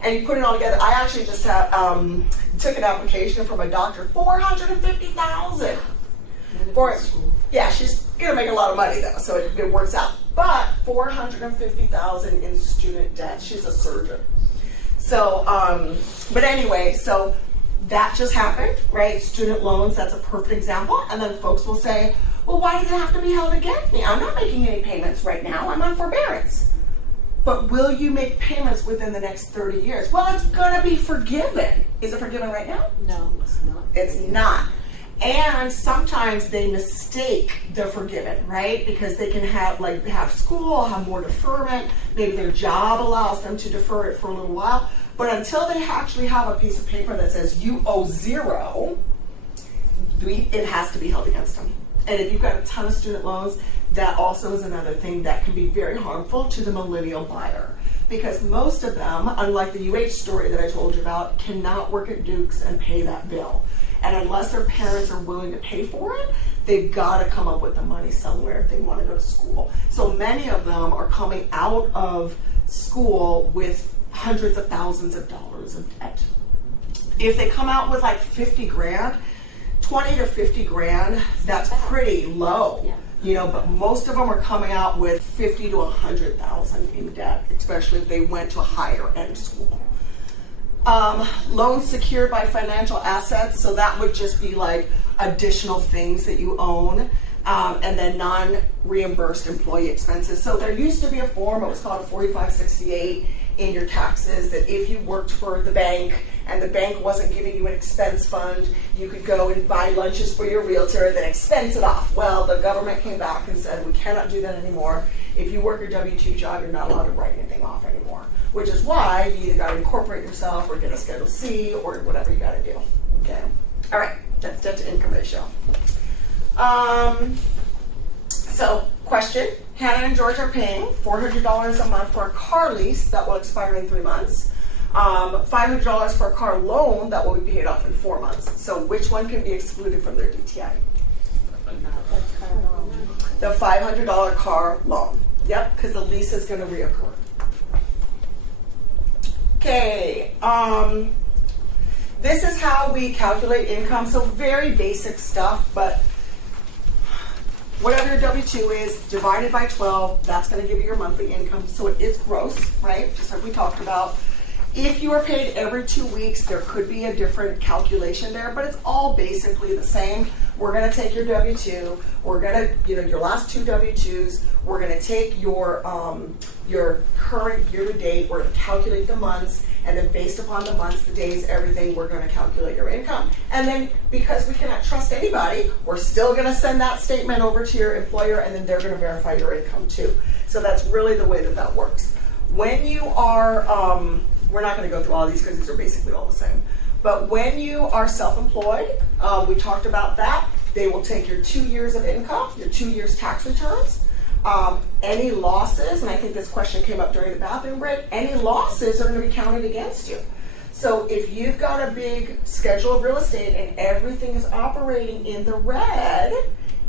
And you put it all together. I actually just have, took an application from a doctor, $450,000 for it. Yeah, she's gonna make a lot of money though, so it works out. But $450,000 in student debt. She's a surgeon. So, but anyway, so that just happened, right? Student loans, that's a perfect example. And then folks will say, well, why does it have to be held against me? I'm not making any payments right now. I'm on forbearance. But will you make payments within the next 30 years? Well, it's gonna be forgiven. Is it forgiven right now? No. It's not. It's not. And sometimes they mistake the forgiven, right? Because they can have school, have more deferment. Maybe their job allows them to defer it for a little while. But until they actually have a piece of paper that says you owe zero, it has to be held against them. And if you've got a ton of student loans, that also is another thing that can be very harmful to the millennial buyer. Because most of them, unlike the UH story that I told you about, cannot work at Duke's and pay that bill. And unless their parents are willing to pay for it, they've got to come up with the money somewhere if they want to go to school. So many of them are coming out of school with hundreds of thousands of dollars of debt. If they come out with like 50 grand, 20 to 50 grand, that's pretty low. Yeah. You know, but most of them are coming out with 50 to 100,000 in debt, especially if they went to a higher end school. Loans secured by financial assets, so that would just be like additional things that you own, and then non-reimbursed employee expenses. So there used to be a form, it was called a 4568 in your taxes, that if you worked for the bank and the bank wasn't giving you an expense fund, you could go and buy lunches for your realtor and then expense it off. Well, the government came back and said, we cannot do that anymore. If you work a W-2 job, you're not allowed to write anything off anymore. Which is why you either got to incorporate yourself or get a Schedule C or whatever you got to do. Okay. All right. That's debt to income ratio. So, question. Hannah and George are paying $400 a month for a car lease that will expire in 3 months. $500 for a car loan that will be paid off in 4 months. So, which one can be excluded from their DTI? The $500 car loan. Yep, because the lease is going to reoccur. Okay, this is how we calculate income. So very basic stuff, but whatever your W-2 is, divided by 12, that's going to give you your monthly income. So it is gross, right? Just like we talked about. If you are paid every 2 weeks, there could be a different calculation there, but it's all basically the same. We're going to take your W-2. We're going to, your last 2 W-2s. We're going to take your current year to date. We're going to calculate the months, and then based upon the months, the days, everything, we're going to calculate your income. And then because we cannot trust anybody, we're still going to send that statement over to your employer, and then they're going to verify your income too. So that's really the way that works. When you are we're not going to go through all of these because these are basically all the same. But when you are self-employed, we talked about that. They will take your 2 years of income, your 2 years tax returns, any losses, and I think this question came up during the bathroom break, any losses are going to be counted against you. So if you've got a big schedule of real estate and everything is operating in the red,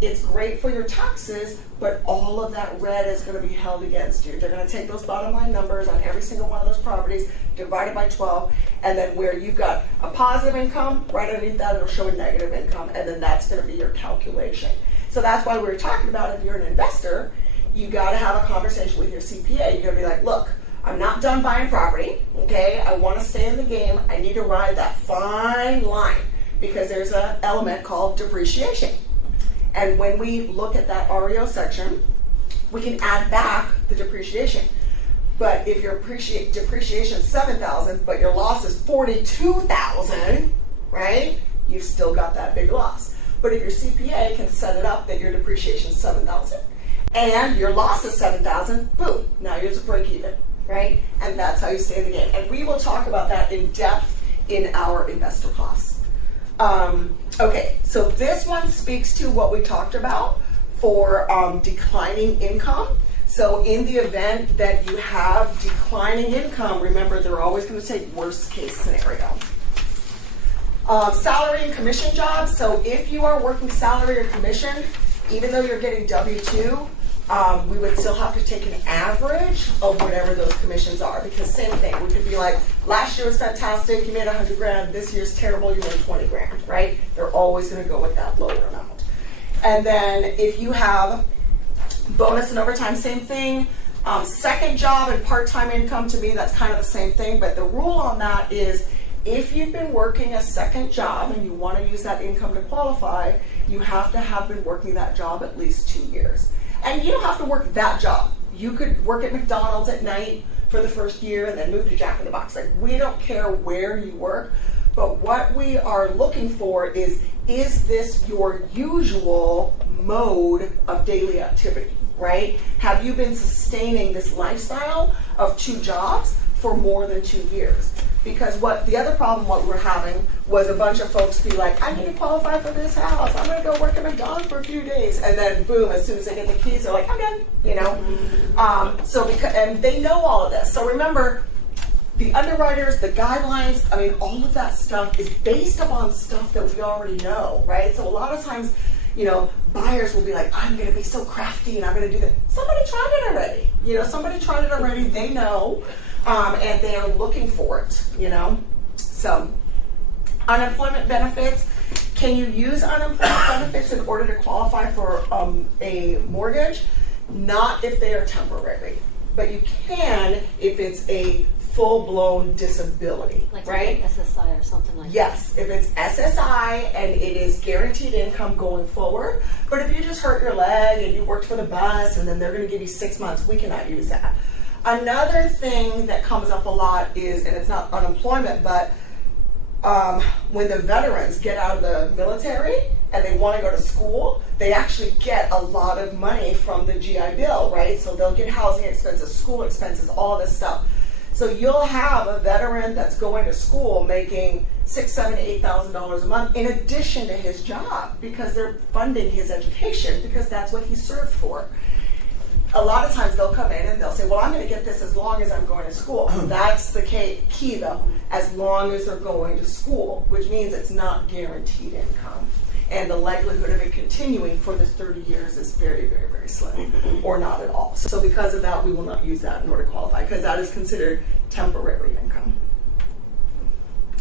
it's great for your taxes, but all of that red is going to be held against you. They're going to take those bottom line numbers on every single one of those properties, divide it by 12, and then where you've got a positive income, right underneath that it'll show a negative income, and then that's going to be your calculation. So that's why we were talking about if you're an investor, you got to have a conversation with your CPA. You're going to be like, look, I'm not done buying property, okay? I want to stay in the game. I need to ride that fine line because there's an element called depreciation. And when we look at that REO section, we can add back the depreciation. But if your depreciation is $7,000, but your loss is $42,000, right? You've still got that big loss. But if your CPA can set it up that your depreciation is $7,000 and your loss is $7,000, boom, now you're to break even, right? And that's how you stay in the game. And we will talk about that in depth in our investor class. Okay, so this one speaks to what we talked about for declining income. So in the event that you have declining income, remember they're always going to take worst case scenario. Salary and commission jobs. So if you are working salary or commission, even though you're getting W-2, we would still have to take an average of whatever those commissions are, because same thing, we could be like, last year was fantastic, you made $100,000, this year's terrible, you made $20,000, right? They're always going to go with that lower amount. And then if you have bonus and overtime, same thing. Second job and part-time income, to me, that's kind of the same thing, but the rule on that is if you've been working a second job and you want to use that income to qualify, you have to have been working that job at least 2 years. And you don't have to work that job. You could work at McDonald's at night for the first year and then move to Jack in the Box. Like, we don't care where you work, but what we are looking for is this your usual mode of daily activity, right? Have you been sustaining this lifestyle of 2 jobs for more than 2 years? Because what the other problem what we're having was a bunch of folks be like, I need to qualify for this house. I'm going to go work at McDonald's for a few days. And then boom, as soon as they get the keys, they're like, I'm done, you know? So because, and they know all of this. So remember, the underwriters, the guidelines, I mean, all of that stuff is based upon stuff that we already know, right? So a lot of times, you know, buyers will be like, I'm going to be so crafty and I'm going to do that. Somebody tried it already. You know, somebody tried it already. They know. And they are looking for it, you know. So, unemployment benefits. Can you use unemployment benefits in order to qualify for a mortgage? Not if they are temporary, but you can if it's a full-blown disability, Like right? SSI or something like Yes, if it's SSI and it is guaranteed income going forward. But if you just hurt your leg and you worked for the bus and then they're going to give you 6 months, we cannot use that. Another thing that comes up a lot is, and it's not unemployment, but when the veterans get out of the military and they want to go to school, they actually get a lot of money from the GI Bill, right? So they'll get housing expenses, school expenses, all this stuff. So you'll have a veteran that's going to school making $6,000, $7,000, $8,000 a month in addition to his job because they're funding his education because that's what he served for. A lot of times they'll come in and they'll say, well, I'm going to get this as long as I'm going to school. That's the key though, as long as they're going to school, which means it's not guaranteed income. And the likelihood of it continuing for this 30 years is very, very, very slim, or not at all. So because of that, we will not use that in order to qualify, because that is considered temporary income.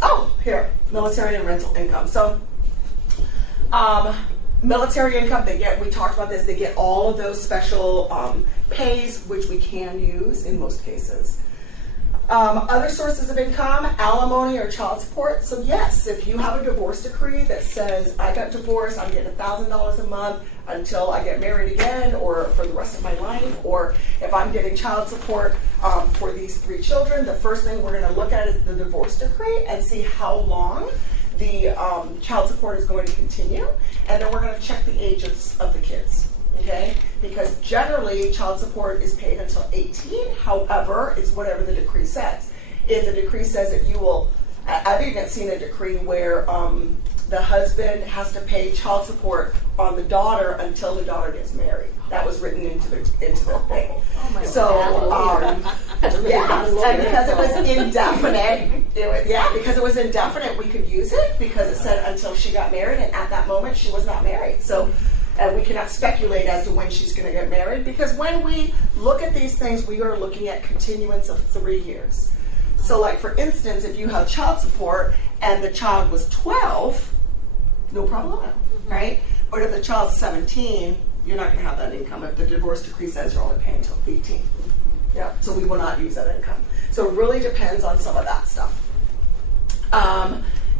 Oh, here, military and rental income. So, military income, we talked about this, they get all of those special pays, which we can use in most cases. Other sources of income, alimony or child support. So yes, if you have a divorce decree that says, I got divorced, I'm getting $1,000 a month until I get married again or for the rest of my life, or if I'm getting child support for these 3 children, the first thing we're going to look at is the divorce decree and see how long the child support is going to continue, and then we're going to check the ages of the kids, okay? Because generally, child support is paid until 18, however, it's whatever the decree says. If the decree says that you will, I've even seen a decree where the husband has to pay child support on the daughter until the daughter gets married. That was written into the thing. Oh my So, yeah, and because it was indefinite, because it was indefinite, we could use it because it said until she got married, and at that moment she was not married. So, we cannot speculate as to when she's going to get married, because when we look at these things, we are looking at continuance of 3 years. So, like for instance, if you have child support and the child was 12, no problem, right? But if the child's 17, you're not going to have that income if the divorce decree says you're only paying until 18. Yeah, so we will not use that income. So it really depends on some of that stuff.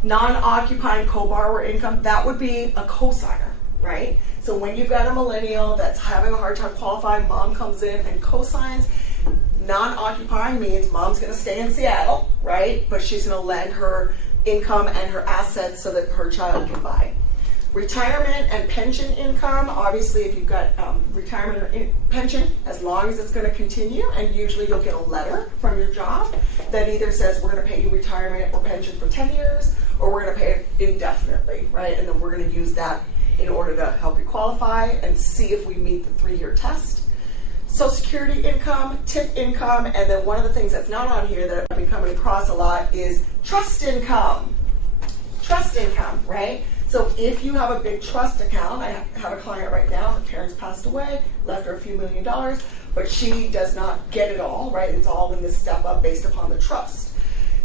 Non-occupying co-borrower income, that would be a co-signer, right? So when you've got a millennial that's having a hard time qualifying, mom comes in and co-signs. Non-occupying means mom's going to stay in Seattle, right? But she's going to lend her income and her assets so that her child can buy. Retirement and pension income, obviously if you've got retirement or pension, as long as it's going to continue, and usually you'll get a letter from your job that either says we're going to pay you retirement or pension for 10 years, or we're going to pay it indefinitely, right? And then we're going to use that in order to help you qualify and see if we meet the 3-year test. Social Security income, tip income, and then one of the things that's not on here that I've been coming across a lot is trust income. Trust income, right? So if you have a big trust account, I have a client right now, her parents passed away, left her a few $1 million, but she does not get it all, right? It's all in this step up based upon the trust.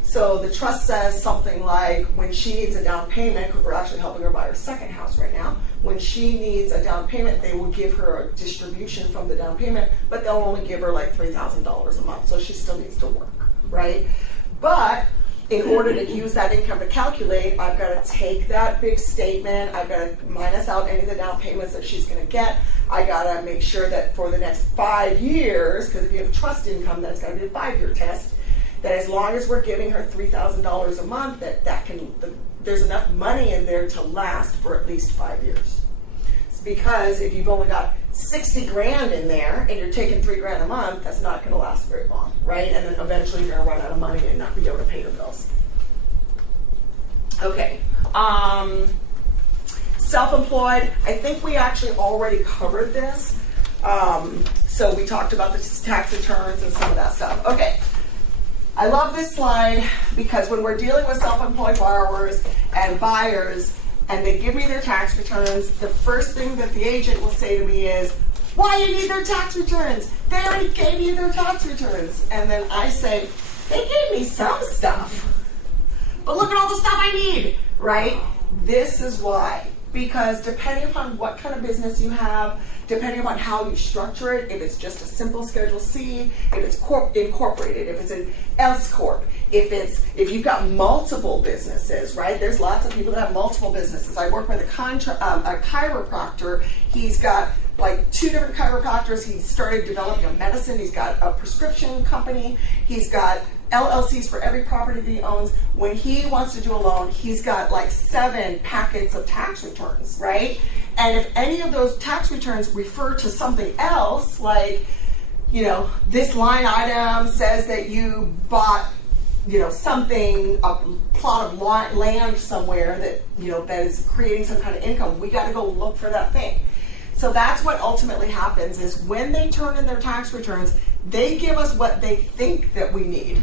So the trust says something like when she needs a down payment, because we're actually helping her buy her second house right now, when she needs a down payment, they will give her a distribution from the down payment, but they'll only give her like $3,000 a month, so she still needs to work, right? But in order to use that income to calculate, I've got to take that big statement, I've got to minus out any of the down payments that she's going to get, I got to make sure that for the next 5 years, because if you have trust income, then it's got to be a 5-year test, that as long as we're giving her $3,000 a month, there's enough money in there to last for at least 5 years. It's because if you've only got 60 grand in there and you're taking $3 grand a month, that's not going to last very long, right? And then eventually you're going to run out of money and not be able to pay your bills. Okay. Self-employed, I think we actually already covered this. So we talked about the tax returns and some of that stuff. Okay. I love this slide because when we're dealing with self-employed borrowers and buyers and they give me their tax returns, the first thing that the agent will say to me is, why do you need their tax returns? They already gave you their tax returns. And then I say, they gave me some stuff, but look at all the stuff I need, right? This is why. Because depending upon what kind of business you have, depending upon how you structure it, if it's just a simple Schedule C, if it's incorporated, if it's an S Corp, if you've got multiple businesses, right? There's lots of people that have multiple businesses. I work with a chiropractor. He's got like 2 different chiropractors. He started developing a medicine. He's got a prescription company. He's got LLCs for every property that he owns. When he wants to do a loan, he's got like 7 packets of tax returns, right? And if any of those tax returns refer to something else, like, this line item says that you bought, something, a plot of land somewhere that, that is creating some kind of income, we got to go look for that thing. So that's what ultimately happens is when they turn in their tax returns, they give us what they think that we need.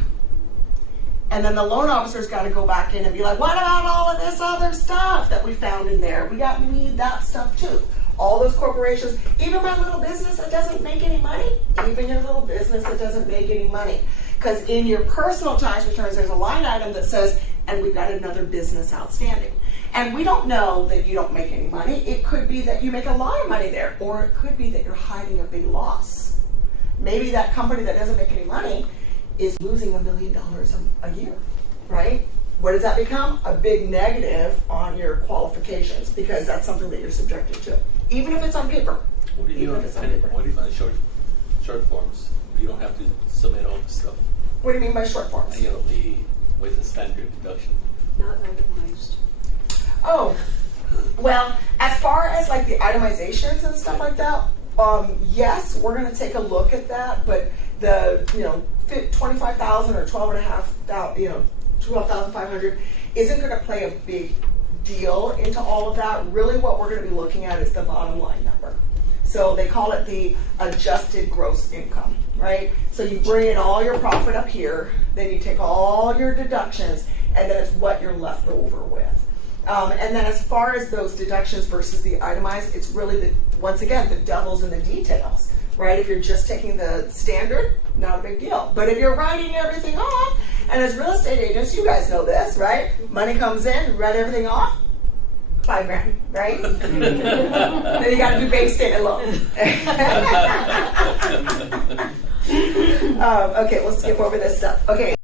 And then the loan officer's got to go back in and be like, what about all of this other stuff that we found in there? We need that stuff too. All those corporations, even my little business that doesn't make any money, even your little business that doesn't make any money. Because in your personal tax returns, there's a line item that says, and we've got another business outstanding. And we don't know that you don't make any money. It could be that you make a lot of money there, or it could be that you're hiding a big loss. Maybe that company that doesn't make any money is losing $1 million a year, right? What does that become? A big negative on your qualifications because that's something that you're subjected to, even if it's on paper. What do you do on the short forms? You don't have to submit all the stuff. What do you mean by short forms? With the standard deduction. Not itemized. Oh, well, as far as like the itemizations and stuff like that, yes, we're going to take a look at that, but the, $25,000 or $12,500 isn't going to play a big deal into all of that. Really what we're going to be looking at is the bottom line number. So they call it the adjusted gross income, right? So you bring in all your profit up here, then you take all your deductions, and then it's what you're left over with. And then as far as those deductions versus the itemized, it's really, once again, the devil's in the details, right? If you're just taking the standard, not a big deal. But if you're writing everything off, and as real estate agents, you guys know this, right? Money comes in, write everything off, $5 grand, right? Then you got to do bank statement loan. Okay, we'll skip over this stuff. Okay.